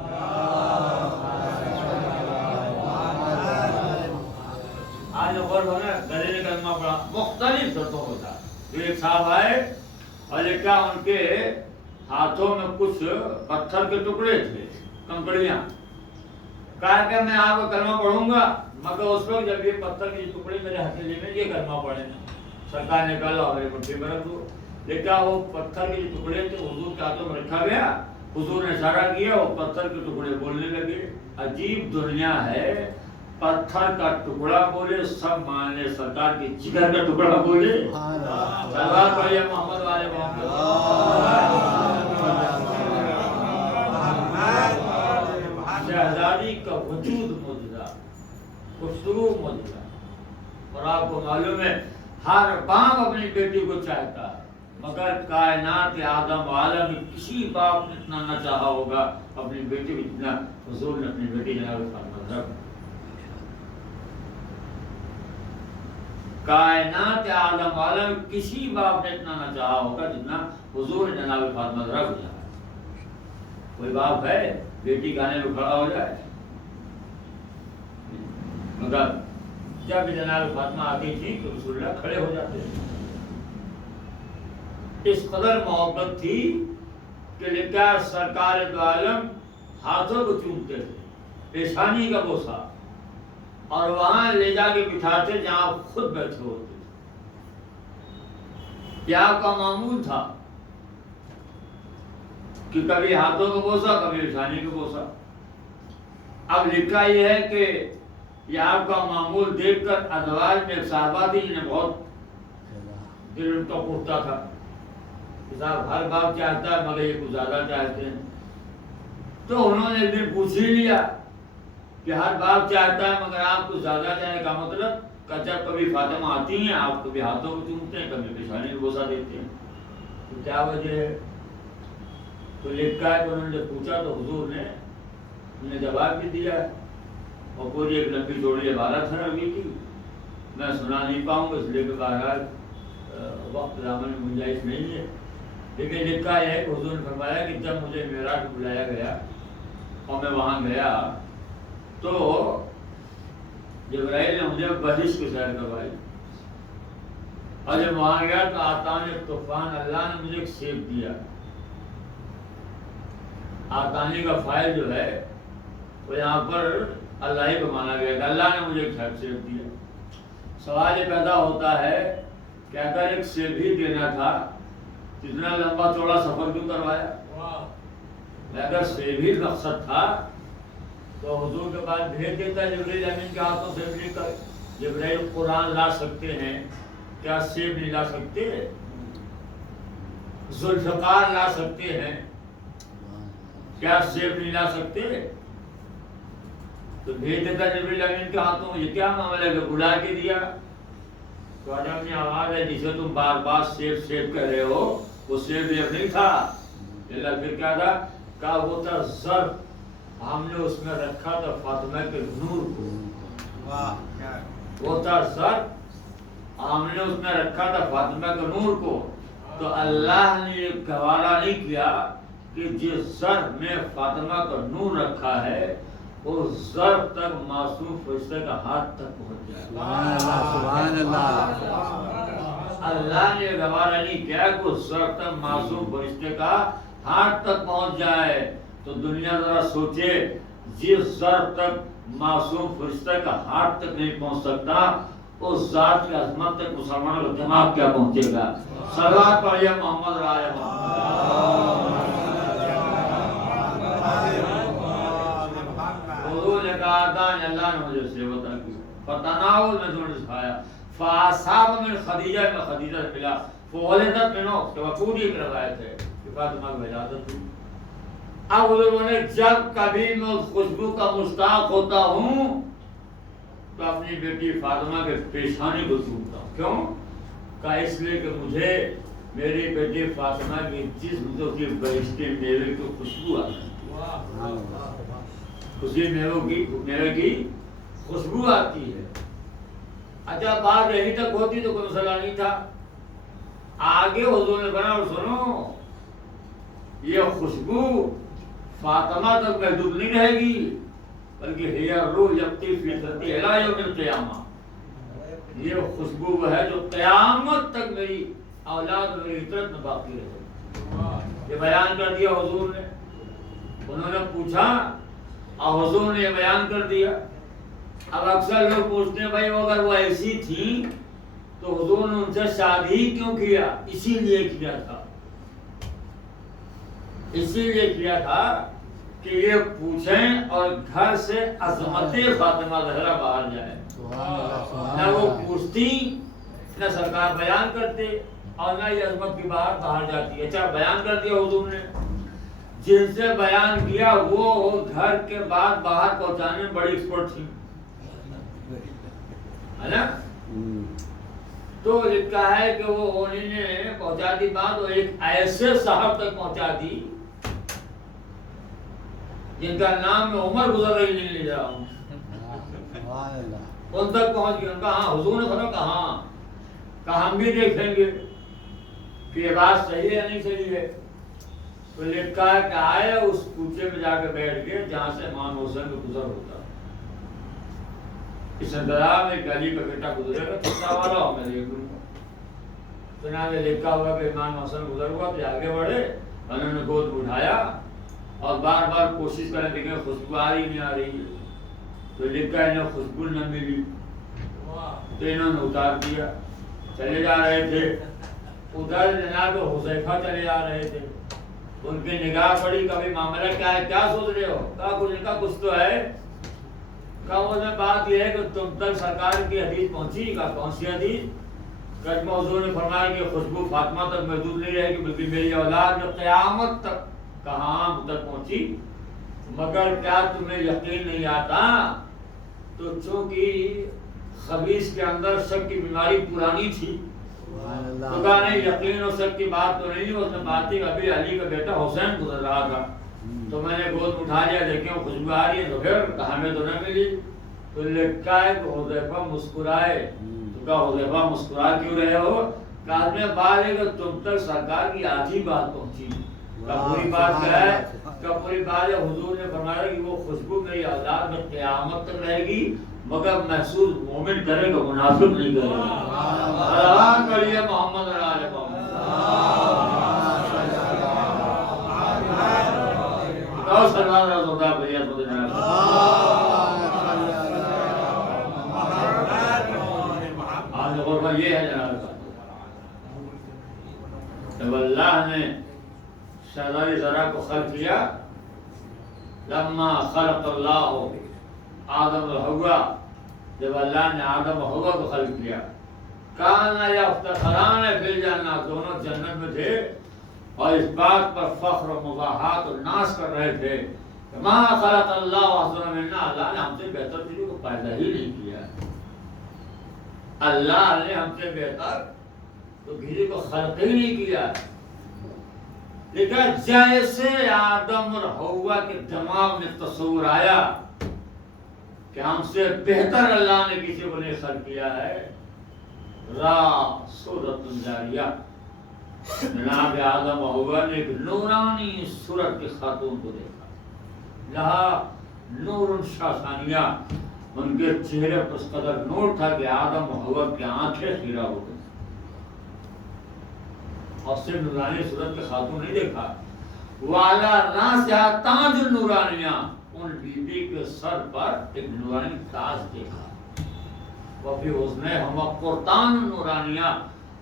آج غور ہونا, گدھے نے کلمہ پڑھا, مختلف شرطوں کے ساتھ. تو ایک صاحب آئے اور لکھا ان کے ہاتھوں میں کچھ پتھر کے ٹکڑے تھے, کنکڑیاں. کہا کہ میں آپ کو کلمہ پڑھوں گا مگر اس وقت جب یہ پتھر کے ٹکڑے میرے ہتھیلی میں یہ کلمہ پڑھے. سرکار نے کہا میرے مٹھی میں رکھ دو. دیکھا وہ پتھر کے ٹکڑے تھے حضور کے ہاتھوں میں رکھا گیا. حضور نے اشارہ کیا, وہ پتھر کے ٹکڑے بولنے لگے. عجیب دنیا ہے پتھر کا ٹکڑا بولے سب مان لے، سرکار کی جگر کا ٹکڑا بولے سلوات پڑھیے محمد والے محمد۔ شہزادی کا وجود معجزہ، گفتگو معجزہ، اور آپ کو معلوم ہے ہر باپ اپنی بیٹی کو چاہتا ہے، مگر کائنات آدم عالم میں کسی باپ نے اتنا نہ چاہا ہوگا اپنی بیٹی کو جتنا حضور نے اپنی بیٹی جناب فاطمہ زہرا۔ کائنات عالم عالم کسی باپ نے اتنا نہ چاہا ہوگا جتنا حضور نے جناب فاطمہ زہرا کو چاہا۔ کوئی باپ ہے بیٹی گانے میں کھڑا ہو جائے؟ مگر جب جناب فاطمہ آتی تھی تو رسول اللہ کھڑے ہو جاتے تھے۔ اس قدر محبت تھی کہ لکھا سرکار دو عالم ہاتھوں کو چومتے تھے، پیشانی کا بوسہ، اور وہاں لے جا کے بٹھاتے جہاں آپ خود بیٹھے ہوتے تھے۔ یہ آپ کا معمول تھا کہ کبھی ہاتھوں کو بوسا، کبھی پیشانی کو بوسا۔ اب لکھا یہ ہے کہ یہ آپ کا معمول دیکھ کر ازواج میں ایک صحابہ تھی جنہیں بہت دل ان کا پختہ تھا کہ صاحب ہر باپ چاہتا ہے مگر یہ کچھ زیادہ چاہتے ہیں، تو انہوں نے ایک دن پوچھ ہی لیا کہ ہر باپ چاہتا ہے مگر آپ کچھ زیادہ چاہیں کا مطلب کہ جب کبھی فاطمہ آتی ہیں آپ کبھی ہاتھوں کو چومتے ہیں، کبھی پیشانی کو بوسہ دیتے ہیں، تو کیا وجہ ہے؟ تو لکھا ہے کہ انہوں نے پوچھا تو حضور نے انہیں جواب بھی دیا، اور پوری ایک لمبی چوڑی عبارت ہے عربی کی، میں سنا نہیں پاؤں گا اس لیے کہ بہرحال وقت دامن میں گنجائش نہیں ہے، لیکن لکھا ہے کہ حضور نے فرمایا کہ جب مجھے معراج کو بلایا گیا اور میں وہاں گیا تو جبرائیل نے مجھے بہشت کی سیر کروائی، اور جب وہاں گیا تو آتان طوفان اللہ نے مجھے ایک سیب دیا۔ آتانی کا فائل جو ہے وہ یہاں پر اللہ ہی کو مانا گیا کہ اللہ نے مجھے ایک سیب دیا۔ سوال یہ پیدا ہوتا ہے کہ اگر ایک سیب ہی دینا تھا اتنا لمبا چوڑا سفر کیوں کروایا؟ اگر سیب ہی مقصد تھا تو حضور کے بعد بھیج دیتا جبرائیل امین کے ہاتھوں سے لے کر۔ جبرائیل قرآن لا سکتے ہیں، کیا سیب نہیں لا سکتے؟ ذوالفقار لا سکتے ہیں، کیا سیب نہیں لا سکتے؟ تو بھیج دیتا جبرائیل امین کے ہاتھوں۔ یہ کیا معاملہ ہے کہ بلا کے دیا؟ تو آج اپنی آواز ہے جسے تم بار بار سیب سیب کہہ رہے ہو، وہ سیب یہ نہیں تھا۔ اللہ پھر کیا تھا؟ کہا وہ تھا ظرف، ہم نے اس میں رکھا تھا فاطمہ کے نور کو۔ وہ تھا ظرف، ہم نے اس میں رکھا تھا فاطمہ کے نور کو۔ تو اللہ نے یہ گوارا نہیں کیا کہ جس ظرف میں فاطمہ کا نور رکھا ہے اس ظرف تک معصوم فرشتے کا ہاتھ تک پہنچ جائے۔ سبحان اللہ۔ اللہ نے گوارا نہیں کیا کہ اس ظرف تک معصوم فرشتے کا ہاتھ تک پہنچ جائے۔ تو دنیا ذرا سوچے، جس ظرف تک معصوم فرشتے کا ہاتھ تک نہیں پہنچ سکتا اس ذات کی عظمت تک مسلمانوں کا دماغ کیا پہنچے گا؟ صلوات پڑھیے محمد رائے حضور نے کہا تھا اللہ نے مجھے سے عطا کی، فتناول میں انہوں نے سکھایا، فاصاب من خدیجہ میں خدیجہ سے ملا، فولدت منو، کہ وہ پوری ایک روایت ہے کہ فاطمہ کو ولادت ہوئی۔ اب حضور نے جب کبھی میں اس خوشبو کا مشتاق ہوتا ہوں تو اپنی بیٹی فاطمہ کے پیشانی کو چومتا ہوں۔ کیوں؟ کہا اس لیے کہ مجھے میری بیٹی فاطمہ کی جسم کی بہشتی میوے کی خوشبو آتی ہے، اسی میوے کی خوشبو آتی ہے۔ اچھا بات یہیں تک ہوتی تو کوئی مسئلہ نہیں تھا، آگے حضور نے فرمایا سنو یہ خوشبو فاطمہ تک محدود نہیں رہے گی بلکہ ہی الروح یبقی فی ذاتی الی یوم القیامہ، یہ خوشبو وہ ہے جو قیامت تک میری اولاد اور میری فطرت میں باقی رہے گی۔ یہ بیان کر دیا حضور نے، انہوں نے پوچھا اور حضور نے یہ بیان کر دیا۔ اب اکثر لوگ پوچھتے ہیں بھائی اگر وہ ایسی تھی تو حضور نے ان سے شادی کیوں کیا؟ اسی لیے کیا تھا کہ کہ یہ پوچھیں اور گھر سے عظمت فاطمہ زہرا باہر جائے. نہ وہ پوچھتی نہ سرکار بیان کرتے اور نہ یہ عظمت کی بات باہر جاتی. اچھا بیان کر دیا حضور نے, جن سے بیان کیا وہ گھر کے بعد باہر پہنچانے میں بڑی ایکسپرٹ تھی, ہے نا. تو لکھا ہے کہ وہ انہیں نے پہنچا دی بات, اور ایک ایسے صاحب تک پہنچا دی جن کا نام میں عمر گزر رہی نہیں لے رہا ہوں, ان تک پہنچ گئے. ان کا ہاں حضور نے فرمایا کہا ہم بھی دیکھیں گے کہ یہ بات صحیح ہے یا نہیں صحیح ہے. تو لکھا ہے کہ آئے اس کوچے میں جا کے بیٹھ گئے جہاں سے امام حسین کا گزر ہوتا. اس اندراز میں ایک علی کا بیٹا گزرے گا, چھوٹا والا ہو میں دیکھ لوں گا. چنانچہ لکھا ہوا کہ امام حسین گزر ہوا تو آگے بڑھے, انہوں نے گود اٹھایا اور بار بار کوشش کریں دیکھیں خوشبو آ رہی نہیں آ رہی ہے. تو لکھا ہے انہیں خوشبو نہ ملی تو انہوں نے اتار دیا. چلے جا رہے تھے ادھر جناب حذیفہ چلے جا رہے تھے, ان کی نگاہ پڑی کبھی معاملہ کیا ہے, کیا سوچ رہے ہو, کچھ تو ہے. بات یہ ہے کہ تم تک سرکار کی حدیث پہنچی. کون سی حدیث؟ کہ حضور نے فرمایا کہ خوشبو فاطمہ تک محدود نہیں رہے گی بلکہ میری اولاد میں قیامت تک کہاں تک پہنچی. مگر کیا تمہیں یقین نہیں آتا؟ تو چونکہ خبیث کے اندر شک کی بیماری پرانی تھی تو کہا نہیں, یقین اور شک کی بات تو نہیں. اس نے بات کی ابھی علی کا بیٹا حسین گزر رہا تھا تو میں نے گود اٹھا لیا, دیکھیں خوشبو آ رہی ہے تو پھر کہاں میں تو نہ ملی. تو لکھا ہے کہ حذیفہ مسکرائے. تو کہا حذیفہ مسکرا کیوں رہے ہو؟ کہا میں بات ہے کہ تم تک سرکار کی آدھی بات پہنچی. پوری بات کیا ہے؟ کہ پوری بات ہے حضور نے فرمایا کہ وہ خوشبو میری اولاد میں قیامت تک رہے گی مگر محسوس مومن کرے گا, منافق نہیں کرے گا. اللہ کریے محمد علیہ محمد. سلمان رسول اللہ بھیا آج یہ ہے جناب جب اللہ نے شہزادی زرا کو خلق کیا, لما خلق اللہ آدم و حوا, جب اللہ نے آدم و حوا کو خلق کیا, کانا یفتخران فی الجنہ, دونوں جنت میں تھے اور اس بات پر فخر و مباحات اور ناز کر رہے تھے کہ ما خلق اللہ احسن منا, اللہ نے ہم سے بہتر چیزوں کو پیدا ہی نہیں کیا. اللہ نے ہم سے بہتر تو کسی کو خلق ہی نہیں کیا. لیکن جیسے آدم اور حوا کے دماغ میں تصور آیا کہ ہم سے بہتر اللہ نے کسی کو نہیں خلق کیا ہے, را صورت جاریہ, جناب آدم و حوا نے ایک نورانی صورت کی خاتون کو دیکھا. جہاں نور شاسانیہ, ان کے چہرے پر اس قدر نور تھا کہ آدم و حوا کی آنکھیں خیرہ ہو گئی. اور صرف نورانی صورت کے خاتون نہیں دیکھا, والا راسیہ تاج النورانیہ, ان بیوی کے سر پر ایک نورانی تاج دیکھا. وفی حسن ہم قرطان النورانیہ,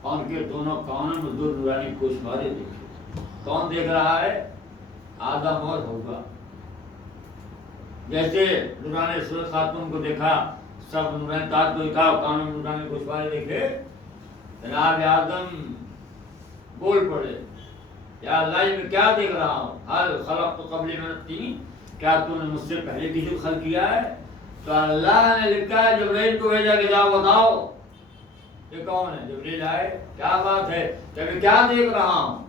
اور ان کے دونوں کانوں میں دو نورانی گوشوارے دیکھے. کون دیکھ رہا ہے؟ آدم اور حوا. جیسے نورانی صورت خاتون کو دیکھا, سب نورانی تاج کو دیکھا, کانوں میں نورانی گوشوارے دیکھے. جناب آدم بول پڑے, یا اللہ میں کیا دیکھ رہا ہوں؟ حل خلق تو قبل من الطین, کیا تو نے مجھ سے پہلے کسی کو خلق کیا ہے؟ تو اللہ نے لکھا ہے جبرائیل کو بھیجا کہ جاؤ بتاؤ یہ کون ہے. جبرائیل آئے, کیا بات ہے؟ کہ میں کیا دیکھ رہا ہوں,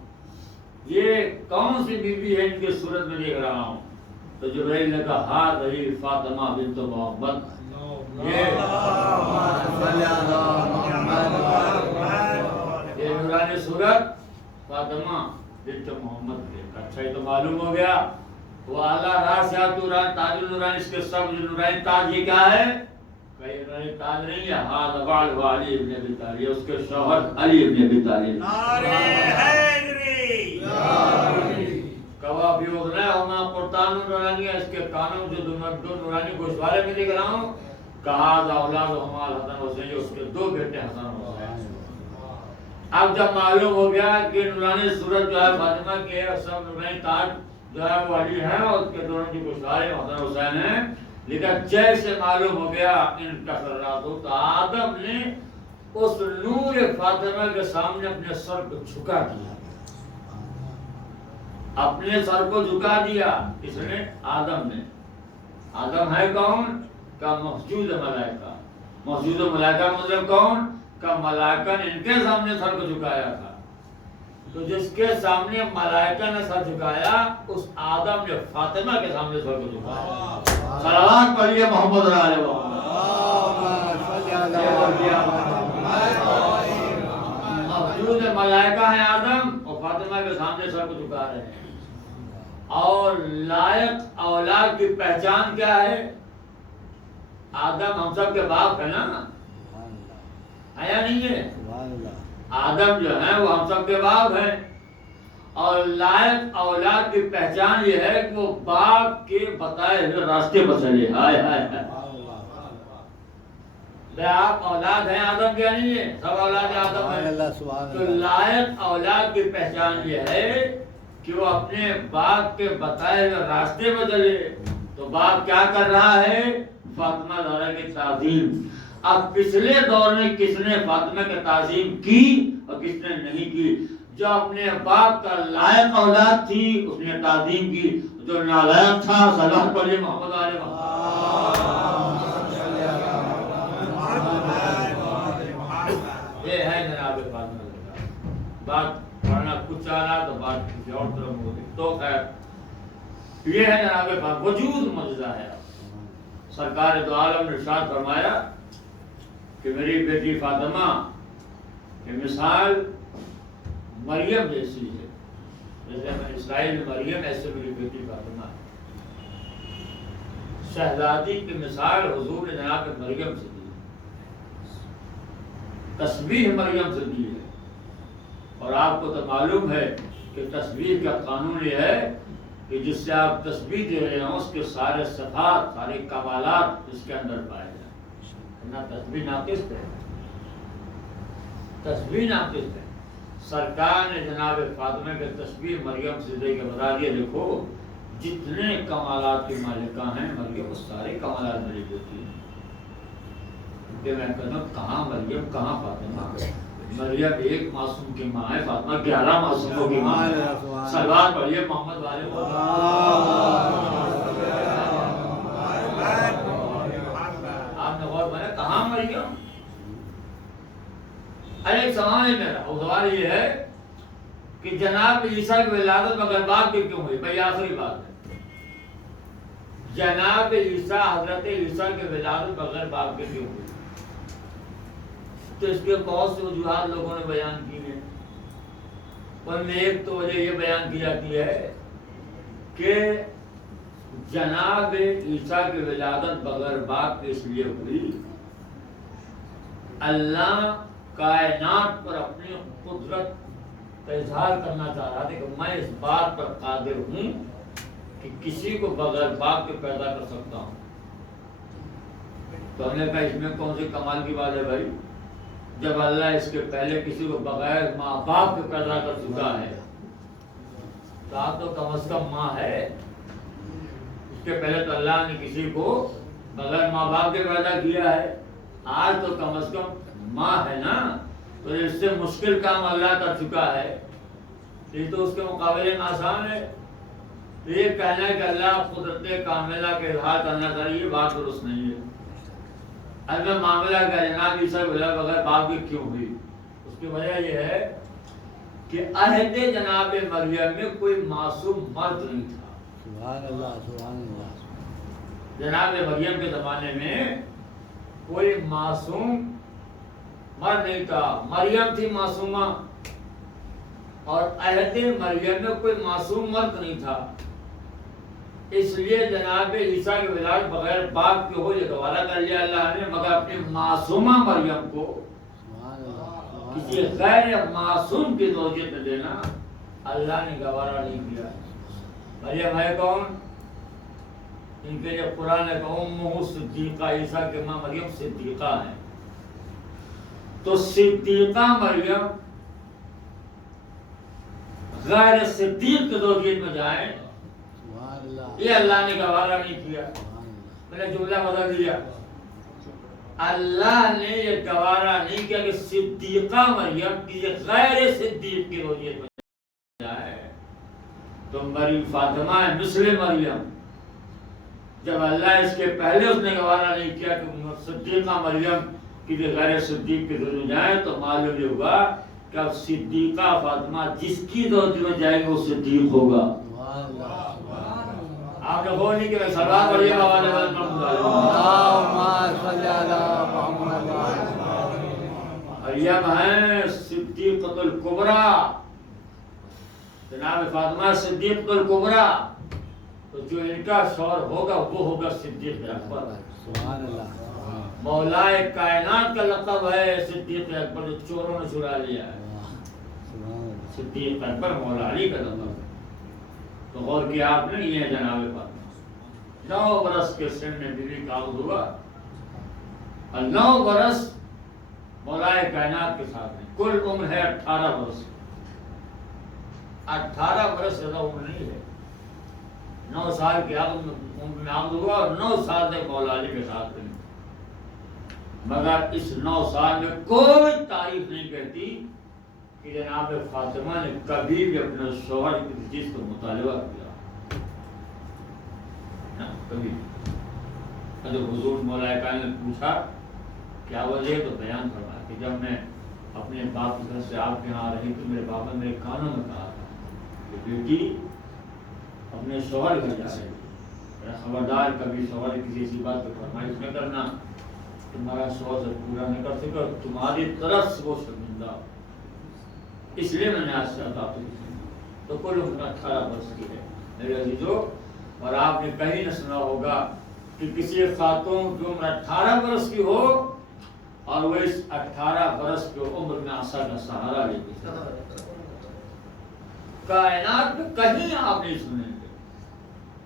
یہ کون سی بیوی ہے ان کی صورت میں دیکھ رہا ہوں. تو جبرائیل نے کہا ہذہ فاطمہ بنت محمد, یہ نورانی صورت فاطمہ بنت محمد ہے. اچھا یہ تو معلوم ہو گیا وہ اعلیٰ راسیات تاج النورانی, اس کے سب نورانی تاج. یہ کیا ہے؟ کئی نورانی تاج نہیں ہے. ہاں بعد علی ابن ابی طالب, اس کے شوہر علی ابن ابی طالب. نعرہ حیدری کوا بھی اذن ہما قرطان النورانی, اس کے کانوں جو دو نورانی گوشوارے میں دیکھ رہا ہوں. کہا اولاد ہما حسن حسین, اس کے دو بیٹے حسن حسین. اب جب معلوم ہو گیا کہ نورانی صورت جو ہے فاطمہ کے اور سب نورانی تاج جو ہے وہ علی ہے اور اس کے دونوں کی گسارے حسن حسین ہیں، لیکن جیسے معلوم ہو گیا ان تسراتوں تو آدم نے اس نور فاطمہ کے سامنے اپنے سر کو جھکا دیا، اپنے سر کو جھکا دیا۔ کس نے؟ آدم نے۔ آدم ہے کون؟ کا مسجود ملائکہ۔ مسجود ملائکہ مطلب کون؟ کا ملائکہ نے ان کے سامنے سر کو جھکایا تھا۔ تو جس کے سامنے ملائکہ نے سر جھکایا اس آدم نے فاطمہ کے سامنے سر کو جھکایا۔ صلوات پڑھیے محمد علیہ وسلم۔ مسجود ملائکہ ہیں آدم اور فاطمہ کے سامنے سر کو جھکا رہے ہیں۔ اور لائق اولاد کی پہچان کیا ہے؟ آدم ہم سب کے باپ ہے نا، ہے یا نہیں ہے؟ آدم جو ہے وہ ہم سب کے باپ ہیں، اور لائق اولاد کی پہچان یہ ہے کہ وہ باپ کے بتائے ہوئے راستے پر چلے۔ ہائے ہائے ہائے، آپ اولاد ہیں آدم کیا نہیں ہے؟ سب اولاد آدم ہیں۔ تو لائق اولاد کی پہچان یہ ہے کہ وہ اپنے باپ کے بتائے ہوئے راستے پر چلے۔ تو باپ کیا کر رہا ہے؟ فاطمہ زہرا کی تعظیم۔ اب پچھلے دور میں کس نے فاطمہ کی تعظیم کی اور کس نے نہیں کی؟ جو اپنے باپ کا لائق اولاد تھی اس نے تعظیم کی، جو نالائق تھا صلوات پڑھیے محمد علیہ یہ ہے جناب فاطمہ زہرا۔ بات پڑھنا کچھ آنا تو بات کسی اور طرف ہو گئی تو خیر یہ ہے جناب فاطمہ، وجود معجزہ ہے۔ سرکار دو عالم نے ارشاد فرمایا کہ میری بیٹی فاطمہ کی مثال مریم جیسی ہے، جیسے اسرائیل میں مریم ایسے میری بیٹی فاطمہ ہے۔ شہزادی کی مثال حضور نے جناب مریم سے دی، تسبیح مریم سے دی ہے۔ اور آپ کو تو معلوم ہے کہ تسبیح کا قانون یہ ہے کہ جس سے آپ تسبیح دے رہے ہیں اس کے سارے صفات، سارے کمالات اس کے اندر پائے جائیں، نہ تسبیح ناقص ہے، تسبیح ناقص ہے۔ سرکار نے جناب فاطمہ کے تسبیح مریم سے دے کے بتا دیا دیکھو جتنے کمالات کی مالکہ ہیں مریم اس سارے کمالات میری ہوتی ہیں۔ کہ میں کہتا ہوں کہاں مریم کہاں فاطمہ؟ مریم ایک معصوم کی ماں ہے، فاطمہ 11 معصوموں کی ماں ہے۔ صلوات پڑھیے محمد والے آپ نے غور کرا کہاں مریم؟ ایک سوال ہے میرا، وہ سوال یہ ہے کہ جناب عیسیٰ کی ولادت بغیر باپ کے کیوں ہوئی؟ بھائی آخری بات ہے، جناب عیسیٰ حضرت عیسیٰ کی ولادت بغیر باپ کے کیوں ہوئی؟ تو اس کے بہت سے وجوہات لوگوں نے بیان کی ہیں۔ ان میں ایک تو وجہ یہ بیان کی جاتی ہے کہ جناب عیسیٰ کی ولادت بغیر باپ کے اس لیے ہوئی، اللہ کائنات پر اپنی قدرت کا اظہار کرنا چاہ رہا تھا کہ میں اس بات پر قادر ہوں کہ کسی کو بغیر باپ کے پیدا کر سکتا ہوں۔ تو ہم نے کہا اس میں کون سی کمال کی بات ہے بھائی؟ جب اللہ اس کے پہلے کسی کو بغیر ماں باپ کے پیدا کر چکا ہے تو آپ تو کم از کم ماں ہے۔ اس کے پہلے تو اللہ نے کسی کو بغیر ماں باپ کے پیدا کیا ہے، آج تو کم از کم ماں ہے نا، تو اس سے مشکل کام اللہ کر چکا ہے، یہ تو اس کے مقابلے میں آسان ہے۔ تو یہ کہنا ہے کہ اللہ قدرت کاملہ کے اظہار کرنا چاہیے، یہ بات درست نہیں ہے۔ اگر معاملہ کا جناب عیسیٰ بغیر باپ کی کیوں ہوئی؟ اس کی وجہ یہ ہے کہ عہد جناب مریم میں کوئی معصوم مرد نہیں تھا۔ سبحان اللہ سبحان اللہ۔ جناب مریم کے زمانے میں کوئی معصوم مرد نہیں تھا، مریم تھی معصومہ، اور عہد مریم میں کوئی معصوم مرد نہیں تھا۔ اس لیے جناب عیسیٰ کی ولادت بغیر باپ کے ہو یہ گوارا کر لیا اللہ نے، مگر اپنی معصومہ مریم کو کسی غیر معصوم کی زوجیت دینا اللہ نے گوارا نہیں کیا۔ مریم ہے کون؟ ان کے جب قرآن ہے کہ امہ صدیقہ، عیسیٰ کی ماں مریم صدیقہ ہے، تو صدیقہ مریم غیر صدیق کی زوجیت میں جائے یہ اللہ نے گوارا نہیں کیا، میں نے جملہ بدل دیا، اللہ نے یہ گوارا نہیں کیا کہ صدیقہ مریم کی غیر صدیق کی رویت میں جائے. تو مریم فاطمہ ہے مثل مریم، جب اللہ اس کے پہلے اس نے گوارا نہیں کیا کہ صدیقہ مریم کی غیر صدیق کی دونوں جائیں، تو معلوم یہ ہوگا کہ اب صدیقہ فاطمہ جس کی دونوں میں جائے گی وہ صدیق ہوگا. آپ نے بول نہیں کہ سلام پڑھیے حوالے مریم ہیں صدیقۃ الکبریٰ، جناب فاطمہ صدیقۃ الکبریٰ، تو جو ان کا شوہر ہوگا وہ ہوگا صدیق اکبر. سبحان اللہ. مولائے کائنات کا لقب ہے صدیق اکبر، جو چوروں نے چرا لیا ہے. صدیق اکبر مولا علی کا لقب ہے. تو غور کیا آپ نے، یہ ہے جناب فاطمہ. 9 برس کے سن میں بیوی کا عقد ہوا، اور 9 برس مولائے کائنات کے ساتھ ہیں. کل عمر ہے 18 برس. 18 برس زیادہ عمر نہیں ہے. 9 سال کی عمر میں عقد ہوا اور 9 سال تک مولا علی کے ساتھ رہی. مگر اس 9 سال میں کوئی تعریف نہیں کہتی کہ جناب فاطمہ نے کبھی بھی اپنے شوہر کی چیز کو مطالبہ کیا، نہ کبھی. جب حضور مولا کائنات نے پوچھا کیا وجہ، تو بیان فرمایا کہ جب میں اپنے باپ کی طرف سے آپ کے یہاں رہی تو میرے باپ نے میرے کانوں میں کہا تھا کہ بیٹی اپنے شوہر گھر جا رہے ہیں، خبردار کبھی شوہر کسی ایسی بات پہ فرمائش نہ کرنا تمہارا شوہر سے پورا نہیں کر سکے اور تمہاری طرف سے وہ شرمندہ. اس لیے میں نے آج سے آپ تو کل عمر 18 برس کی ہے میرے عزیزو. اور آپ نے کہیں نہ سنا ہوگا کہ کسی خاتون کی عمر 18 برس کی ہو اور وہ اس 18 برس کی عمر میں عصا کا سہارا لے کے کائنات میں کہیں آپ نہیں سنیں گے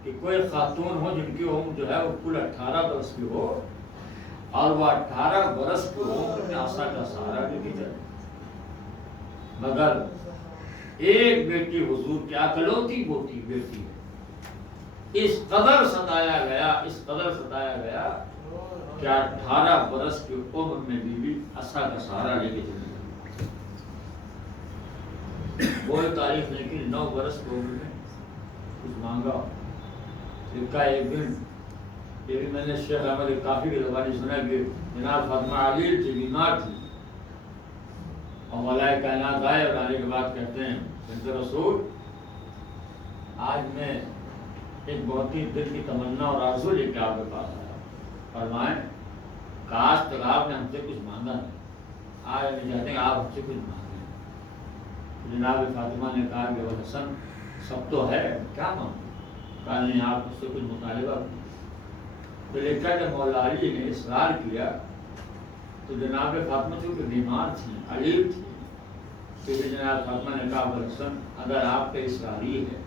کہ کوئی خاتون ہو جن کی عمر جو ہے وہ کل 18 برس کی ہو اور وہ 18 برس کی عمر میں عصا کا سہارا لے کے چلے. مگر ایک بیٹی حضور کی اکلوتی بیٹی ہے. اس قدر ستایا گیا، اس قدر ستایا گیا کہ 18 برس کی عمر میں بیوی عصا کا سہارا لے کے چلی گئی. کوئی تعریف نہیں کی. 9 برس کی عمر میں کچھ مانگا. ایک دن یہ بھی میں نے شیخ احمد کافی کی زبانی سنا کہ جناب فاطمہ علی تھی، بیمار تھی، اور مولائے کائنات آئے اور آنے کے بعد کہتے ہیں بنت رسول آج میں ایک بہت ہی دل کی تمنا اور آرزو لے کے آپ کے پاس آیا. فرمائیں کاش تک آپ نے ہم سے کچھ مانگا نہیں، آج ہم چاہتے ہیں آپ ہم سے کچھ مانگیں. جناب فاطمہ نے کہا کہ وہ حسن سب تو ہے، کیا مانگوں؟ کہا نہیں آپ اس سے کچھ مطالبہ کریں. تو لکھا کہ مولا علی نے اصرار کیا تو جناب فاطمہ چونکہ بیمار تھی، علیل تھی، تو جناب فاطمہ نے کہا حسن اگر آپ کا اصراری ہے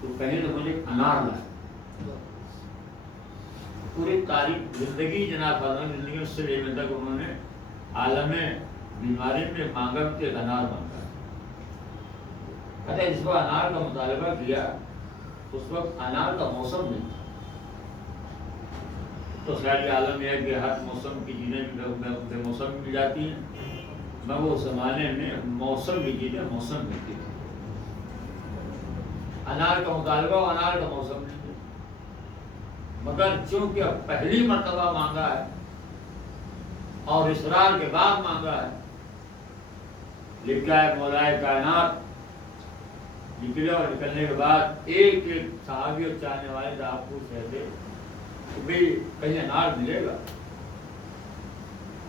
تو کہیں تو مجھے انار لائے. پوری تاریخ زندگی جناب فاطمہ کی زندگی میں اس سے لے تک انہوں نے عالم بیماری میں مانگا کہ انار مانگا. کہتے جس وقت انار کا مطالبہ کیا اس وقت انار کا موسم نہیں تھا. تو خیال عالم یہ ہے کہ ہر موسم کی چیزیں بے موسم مل جاتی ہیں. میں وہ زمانے میں موسم کی چیزیں موسم ملتی تھی. انار کا مطالبہ و انار کا موسم نہیں ہے. مگر چونکہ اب پہلی مرتبہ مانگا ہے اور اصرار کے بعد مانگا ہے، لکھا ہے مولائے کائنات نکلے اور نکلنے کے بعد ایک ایک صحابی اور چاہنے والے سے آپ پوچھ رہے تھے کہ بھئی کہیں انار ملے گا؟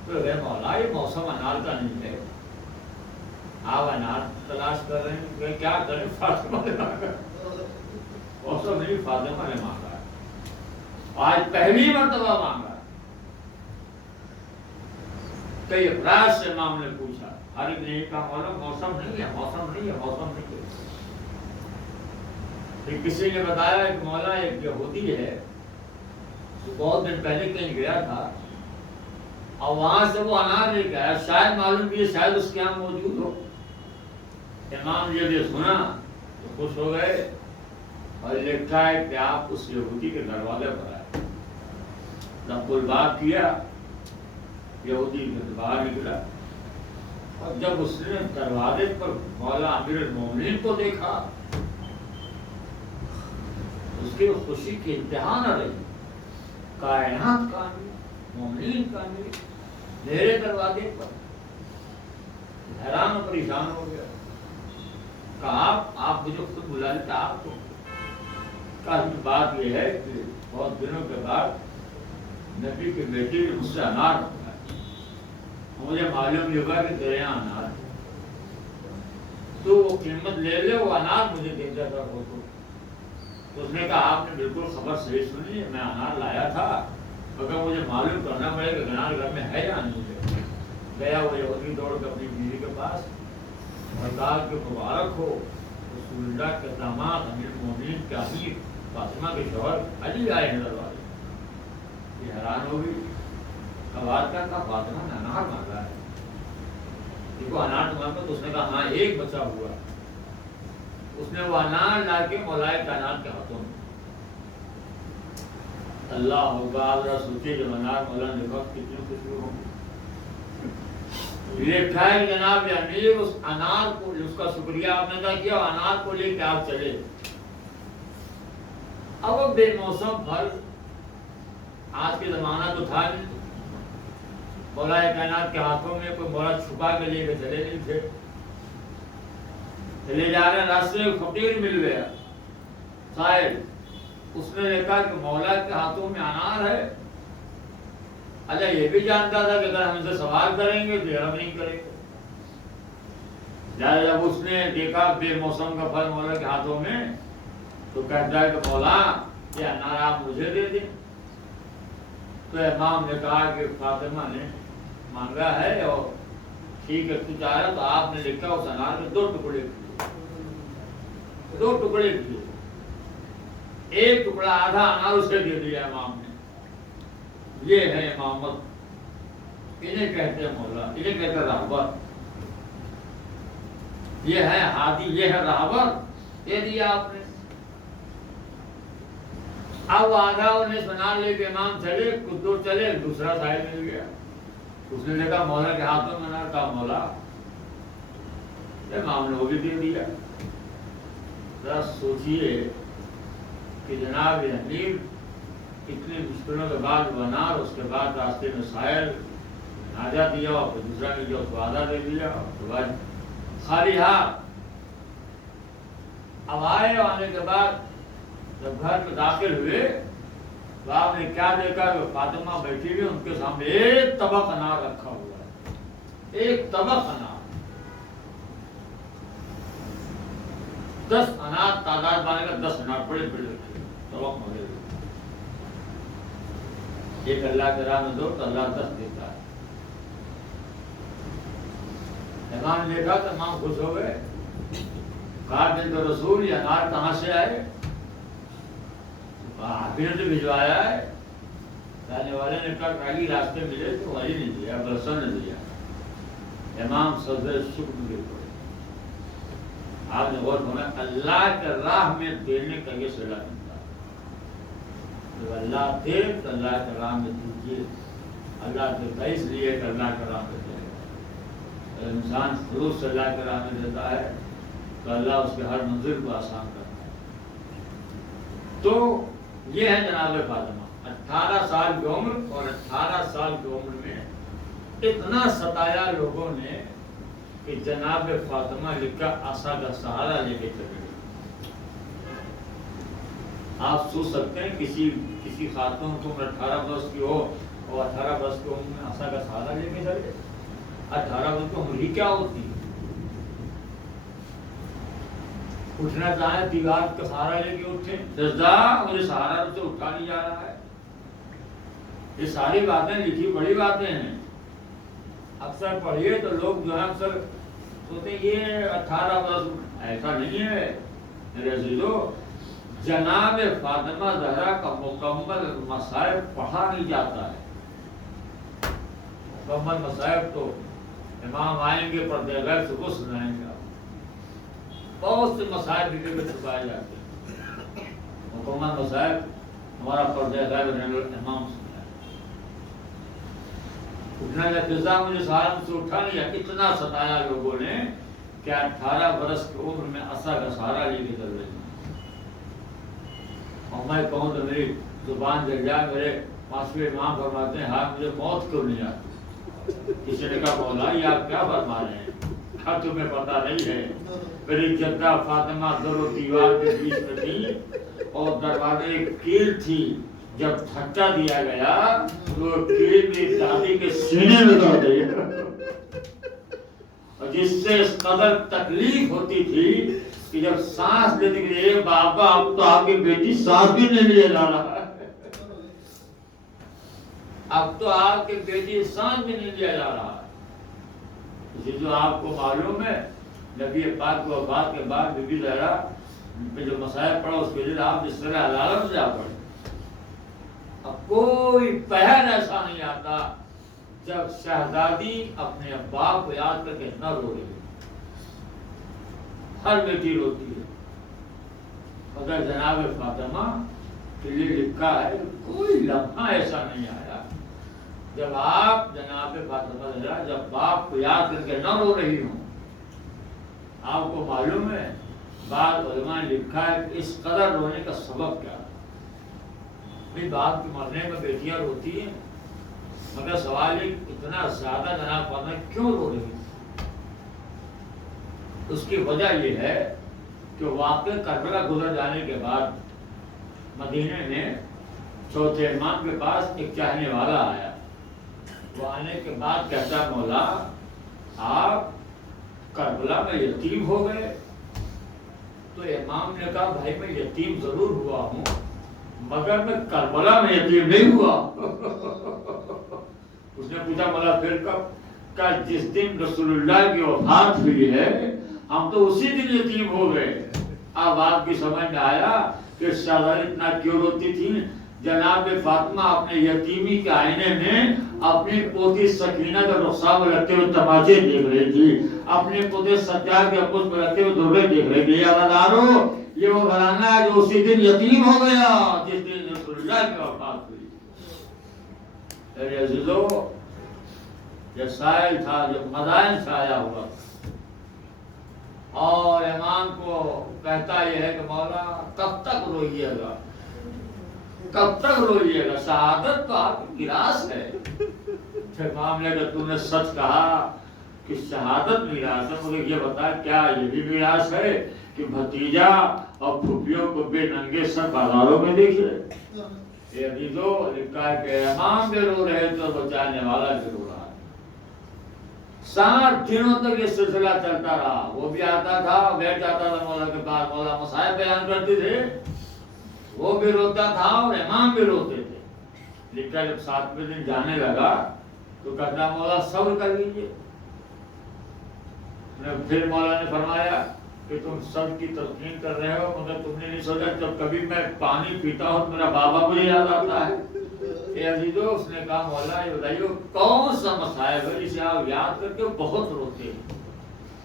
تو مولا یہ موسم انار کا نہیں ہے، آپ انار تلاش کر رہے ہیں کہ کیا کریں؟ فاطمہ نے مانگا موسم نہیں، فاطمہ نے مانگا ہے. آج پہلی مرتبہ مانگا. کئی افراد سے امام نے پوچھا، ہر ایک نے کہا مولا موسم نہیں ہے، موسم نہیں ہے، موسم نہیں ہے. پھر کسی نے بتایا کہ مولا ایک یہودی ہے جو بہت دن پہلے کہیں گیا تھا اور وہاں سے وہ انار لے کے آیا، شاید معلوم بھی شاید اس کے یہاں موجود ہو. امام نے جب یہ سنا تو خوش ہو گئے اور لکھا ہے کہ آپ اس یہودی کے دروازے پر آئے. جب الباب کیا یہودی باہر نکلا اور جب اس نے دروازے پر مولا امیر المومنین کو دیکھا اس کی خوشی کی انتہا نہ رہی. کائنات کا امیر مومنین کا امیر میرے دروازے پر. حیران و پریشان ہو گیا. کہا آپ مجھے خود بلا لیتے آپ کو. بات یہ ہے کہ بہت دنوں کے بعد نبی کی بیٹی نے مجھ سے انار مانگا. مجھے معلوم یہ ہوا کہ تیرے یہاں انار ہے تو وہ قیمت لے لے. وہ انار مجھے دے دیا تھا وہ تو اس نے کہا آپ نے بالکل خبر صحیح سنی ہے. میں انار لایا تھا مگر مجھے معلوم کرنا پڑے کہ انار گھر میں ہے یا نہیں ہے. گیا وہ یہودی دوڑ کے اپنی بیوی کے پاس اور کہا کہ مبارک ہو رسول اللہ کے داماد امیر المومنین کے امیر فاطمہ کے شوہر علی آئے ہیں دروازے. یہ حیران ہو گئی. آواز کا کہا فاطمہ نے انار مانگا ہے. دیکھو انار تو مانگا تو اس نے کہا ہاں ایک بچا ہوا. اس نے وہ انار لا کے مولائے کائنات کے ہاتھوں میں. اللہ ہوگا ذرا سوچے جب انار مولا نے دیکھا کتنی خوشبو ہوگی. لکھا ہے جناب امیر اس انار کو اس کا شکریہ آپ نے ادا کیا. انار کو لے کے آپ چلے. اب وہ بے موسم پھل آج کے زمانہ تو تھا نہیں. مولا کائنات کے ہاتھوں میں کوئی مولا چھپا کے لے کے چلے نہیں تھے. چلے جا رہے راستے میں فقیر مل گیا سائل. اس نے دیکھا کہ مولا کے ہاتھوں میں انار ہے. اچھا یہ بھی جانتا تھا کہ اگر ہم سے سوال کریں گے تو ہم نہیں کریں گے. جب اس نے دیکھا بے موسم کا پھل مولا کے ہاتھوں میں تو کہتا ہے کہ مولا یہ انار آپ مجھے دے دیں. تو امام نے کہا کہ فاطمہ نے مانگا ہے اور ٹھیک ہے تو چاہ رہا تو آپ نے لکھا اس انار کے 2 ٹکڑے کیے. 2 ٹکڑے کیے. ایک ٹکڑا آدھا انار اسے دے دیا امام نے. یہ ہے امامت. انہیں کہتے ہیں مولا. انہیں کہتے ہیں رہبر. یہ ہے ہادی. یہ ہے رہبر. دے دیا آپ نے. اب آدھا انہیں سنا لے کے امام چلے کچھ دور چلے دوسرا سائل مل گیا. اس نے دیکھا مولا کے ہاتھوں میں انار. کہا مولا امام نے وہ بھی دے دیا. ذرا سوچئے کہ جناب امیر اتنی مشکلوں کے بعد بنا اور اس کے بعد راستے میں سائل ناجا دیا اور پھر دوسرا نے جو آدھا دے دیا اور اس کے بعد خالی ہاتھ. اب آئے. آنے کے بعد جب گھر میں داخل ہوئے تو آپ نے کیا دیکھا کہ فاطمہ بیٹھی ہوئی ان کے سامنے ایک طبق انار رکھا ہوا ہے. ایک طبق انار. 10 انار تعداد بانے کا 10 انار بڑے بڑے رکھے طبق میں. ایک اللہ کے راہ میں دو تو اللہ 10 دیتا ہے. امام نے دیکھا تو امام خوش ہو گئے. کہا بنت رسول یہ انار کہاں سے آئے؟ آپ نے تو بھجوایا ہے. لانے والے نے کہا کالی راستے ملے تو وہی نہیں دیا برسن نے دیا. امام سجدہ شکر کے پڑے. آپ نے غور فرمایا اللہ کے راہ میں دینے کا یہ صلہ ملتا ہے. جب اللہ تھے تو اللہ کے راہ میں دیجیے. اللہ کے اس لیے کہ اللہ کے راہ میں دے گا. اگر انسان خلوص سے اللہ کے راہ میں دیتا ہے تو اللہ اس کے ہر منزل کو آسان کرتا ہے. تو یہ ہے جناب فاطمہ. 18 سال کی عمر اور 18 سال کی عمر میں اتنا ستایا لوگوں نے کہ جناب فاطمہ لکھا عصا کا سہارا لے کے چلے گئے. آپ سوچ سکتے ہیں کسی خاتون کو 18 برس کی ہو اور 18 برس کی عمر میں عصا کا سہارا لے کے چلے. 18 برس کی عمر ہی کیا ہوتی ہے. اٹھنا چاہیں دیوار کا سہارا لے کے اٹھے. سجدہ مجھے سہارا سے اٹھا نہیں جا رہا ہے. یہ ساری باتیں لکھی بڑی باتیں ہیں. اکثر پڑھیے تو لوگ جو ہے اکثر سوچتے ہیں یہ 18 برس. ایسا نہیں ہے میرے عزیزو. جناب فاطمہ زہرا کا مکمل مصائب پڑھا نہیں جاتا ہے. مکمل مصائب تو امام آئیں گے پردے غیب سے وہ سنائیں گے. بہت سے مصائب لکھے ہوئے چھپائے جاتے ہیں. محمد مصعب ہمارا پردہ غائب رحمۃ اللہ امام سنتا ہے. اٹھنا کا قصہ مجھے سہارن سے اٹھا لیا، اتنا ستایا لوگوں نے کہ 18 برس کی عمر میں عصا کا سہارا لے کے چل رہے ہیں. اور میں کہوں تو میری زبان جل جائے. میرے معصوم امام فرماتے ہیں ہاں مجھے موت کیوں نہیں آتی. کسی نے کہا مولا یہ آپ کیا فرما رہے ہیں، کیا تمہیں پتہ نہیں ہے میری جدہ فاطمہ در و دیوار کے بیچ میں تھی اور دروازے کیل تھی، جب دھکا دیا گیا تو وہ کیل میری دادی کے سینے میں دوڑ گئی، اور جس سے اس قدر تکلیف ہوتی تھی کہ جب سانس لیتے کہ بابا اب تو آپ کی بیٹی سانس بھی نہیں لے جا رہا ہے، اب تو آپ کی بیٹی سانس بھی نہیں لیا جا رہا ہے. اسی جو آپ کو معلوم ہے نبی پاک کو وفات کے بعد بی بی زہرا پہ جو مصائب پڑا اس کے لیے آپ جس طرح عدالت سے آ پڑے. اب کوئی پہر ایسا نہیں آتا جب شہزادی اپنے باپ کو یاد کر کے نہ رو رہی. ہر بیٹی روتی ہے، مگر جناب فاطمہ کے لیے لکھا ہے کوئی لمحہ ایسا نہیں آیا جب آپ جناب فاطمہ زہرا جب باپ کو یاد کر کے نہ رو رہی ہوں. آپ کو معلوم ہے بعض علماء نے لکھا ہے کہ اس قدر رونے کا سبب کیا ہے. باپ کے مرنے میں بیٹیاں روتی ہیں، مگر سوال ہے اتنا زیادہ جناب فاطمہ کیوں رو رہی ہے. اس کی وجہ یہ ہے کہ واقع کربلا گزر جانے کے بعد مدینے میں چوتھے امام کے پاس ایک چاہنے والا آیا. وہ آنے کے بعد کہتا مولا آپ کربلا میں یتیم ہو گئے. تو امام نے کہا بھائی میں یتیم ضرور ہوا ہوں مگر میں کربلا میں یتیم نہیں ہوا. اس نے پوچھا مولا پھر کب؟ کہ جس دن رسول اللہ کی وفات ہوئی ہے ہم تو اسی دن یتیم ہو گئے. اب آپ کی سمجھ میں آیا کہ شہزادی اتنا کیوں روتی تھی. جناب فاطمہ اپنے یتیمی کے آئینے میں اپنی پوتی سکینہ کا رخسار میں رکھتے ہوئے تماچے دیکھ رہی تھی، اپنے پوتے سجاد کے پشت میں رکھتے ہوئے دورے دیکھ رہی تھی. یادگارو یہ وہ گھرانہ ہے جو اسی دن یتیم ہو گیا جس دن رسول اللہ کی وفات ہوئی. میرے عزیزو یہ سائل تھا جو مدائن سے آیا ہوا اور امام کو کہتا یہ ہے کہ مولا کب تک روئیے گا، کب تک روئیے گا، شہادت تو آپ کی میراث ہے. امام نے کہ تو نے سچ کہا کہ شہادت میراث ہے، مجھے یہ بتا کیا یہ بھی میراث ہے کہ بھتیجا اور پھوپھیوں کو بے ننگے سر بازاروں میں دیکھے. یہ عزیزو لکھا ہے کہ امام بھی رو رہے تو بچانے والا بھی رو رہا. 7 دنوں تک یہ سلسلہ چلتا رہا. وہ بھی آتا تھا بیٹھ جاتا تھا مولا کے پاس، مولا مصائب بیان کرتے تھے، وہ بھی روتا تھا اور امام بھی روتے تھے. لکھا جب 7ویں دن جانے لگا تو کہتا مولا صبر کر لیجیے. پھر مولا نے فرمایا کہ تم سب کی تلقین کر رہے ہو مگر تم نے نہیں سوچا جب کبھی میں پانی پیتا ہوں میرا بابا مجھے یاد آتا ہے. اے عزیزو اس نے کہا مولا یہ بتائیے کون سا مصائب ہے جسے آپ یاد کر کے بہت روتے ہیں.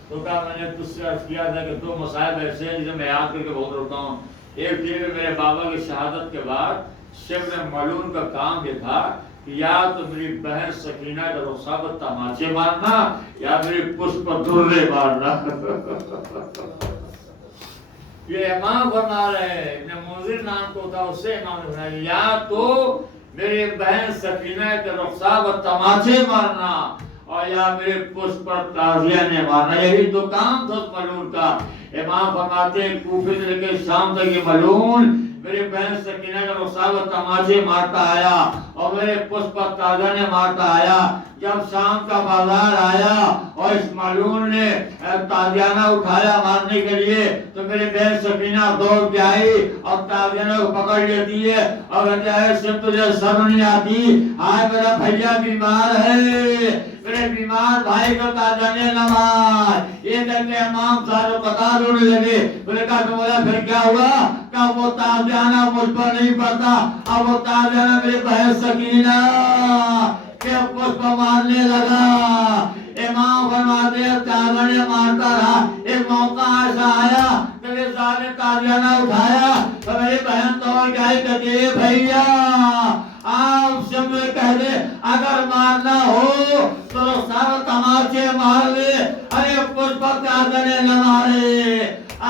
تو کہا میں نے تجھ سے عرض کیا تھا کہ 2 مصائب ایسے ہیں جسے میں یاد کر کے بہت روتا ہوں. ایک یہ کہ میرے بابا کی شہادت کے بعد شبر ملعون کا کام یہ تھا کہ یا تو میری بہن سکینہ کا رخسار پر تماچے مارنا یا میری پشت پر درے مارنا. یہ امام فرما رہے ہیں، ابن منذر نام کو تھا اس سے امام نے فرمایا یا تو میری بہن سکینہ کے رخسار پر تماچے مارنا اور یا میرے پشت پر تازیہ نے مارنا. یہی تو کام تھا اس ملعون کا. امام فرماتے ہیں کوفے سے لے کے شام تک یہ ملعون میرے بہن سکینہ کا رخسار پر تماچے مارتا آیا اور میرے پشت پر تازیہ نے مارتا آیا. جب شام کا بازار آیا اور اس ملعون نے تازیانہ اٹھایا مارنے کے لیے تو میرے بہن سکینہ دوڑ کے آئی اور تازیانہ کو پکڑ لیتی ہے اور کہتے ہیں صرف تجھے شرم نہیں آتی، آج میرا بھیا بیمار ہے، میرے بیمار بھائی کو تازیانہ نہ مار. یہ دیکھ کے امام سارے قطار رونے لگے. بولے کہا کہ مولا پھر کیا ہوا؟ کہ وہ تازیانہ مجھ پر نہیں پڑتا، اب وہ تازیانہ میرے بہن سکینہ کہ اس کو مارنے لگا. امام فرماتے ہیں تازیانہ مارتا رہا. ایک موقع ایسا آیا کہ ظالم تازیانہ اٹھایا میری بہن دوڑ کے آئی کہتی ہے بھیا آپ سے میں کہہ دے اگر مارنا ہو تو سارا تماچے مار لے، ارے پشپت کا گنے نہ مارے۔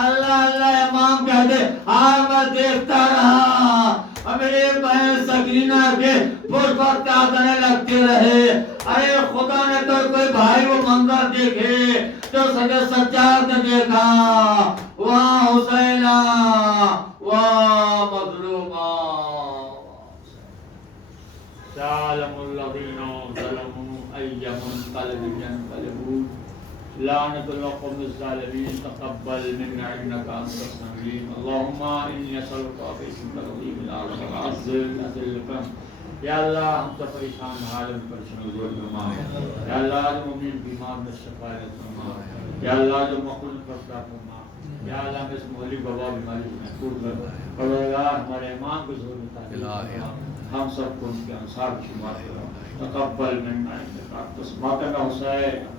اللہ اللہ امام کہہ دے ہاں میں دیکھتا رہا، اور میری بہن سکینہ کے پشپت کا گنے لگتے رہے۔ ارے خدا نے تو کوئی بھائی وہ منظر دیکھے جو سگے سجاد نے دیکھا، واہ حسینہ واہ مظلومہ۔ سالم الذین ظلموا ای منقلب ینقلبون لعنت القوم الظالمین تقبل منا انک انت السمیع العلیم اللهم انی اسألک باسمک العظیم الاعظم العظیم الذل یا اللہ ہم سے پریشان حالم پر شمول فرما، یا اللہ جو مومن بیمار میں شفایت فرما، یا اللہ جو مقبول فرما فرما، یا اللہ میں اس مہلک وبا بیماری سے محفوظ کر، پروردگار ہمارے امام کو ضرورت ہے، ہم سب کو ان کے انصار شمار کرو، تقبل منا انک انت السمیع العلیم۔ حسین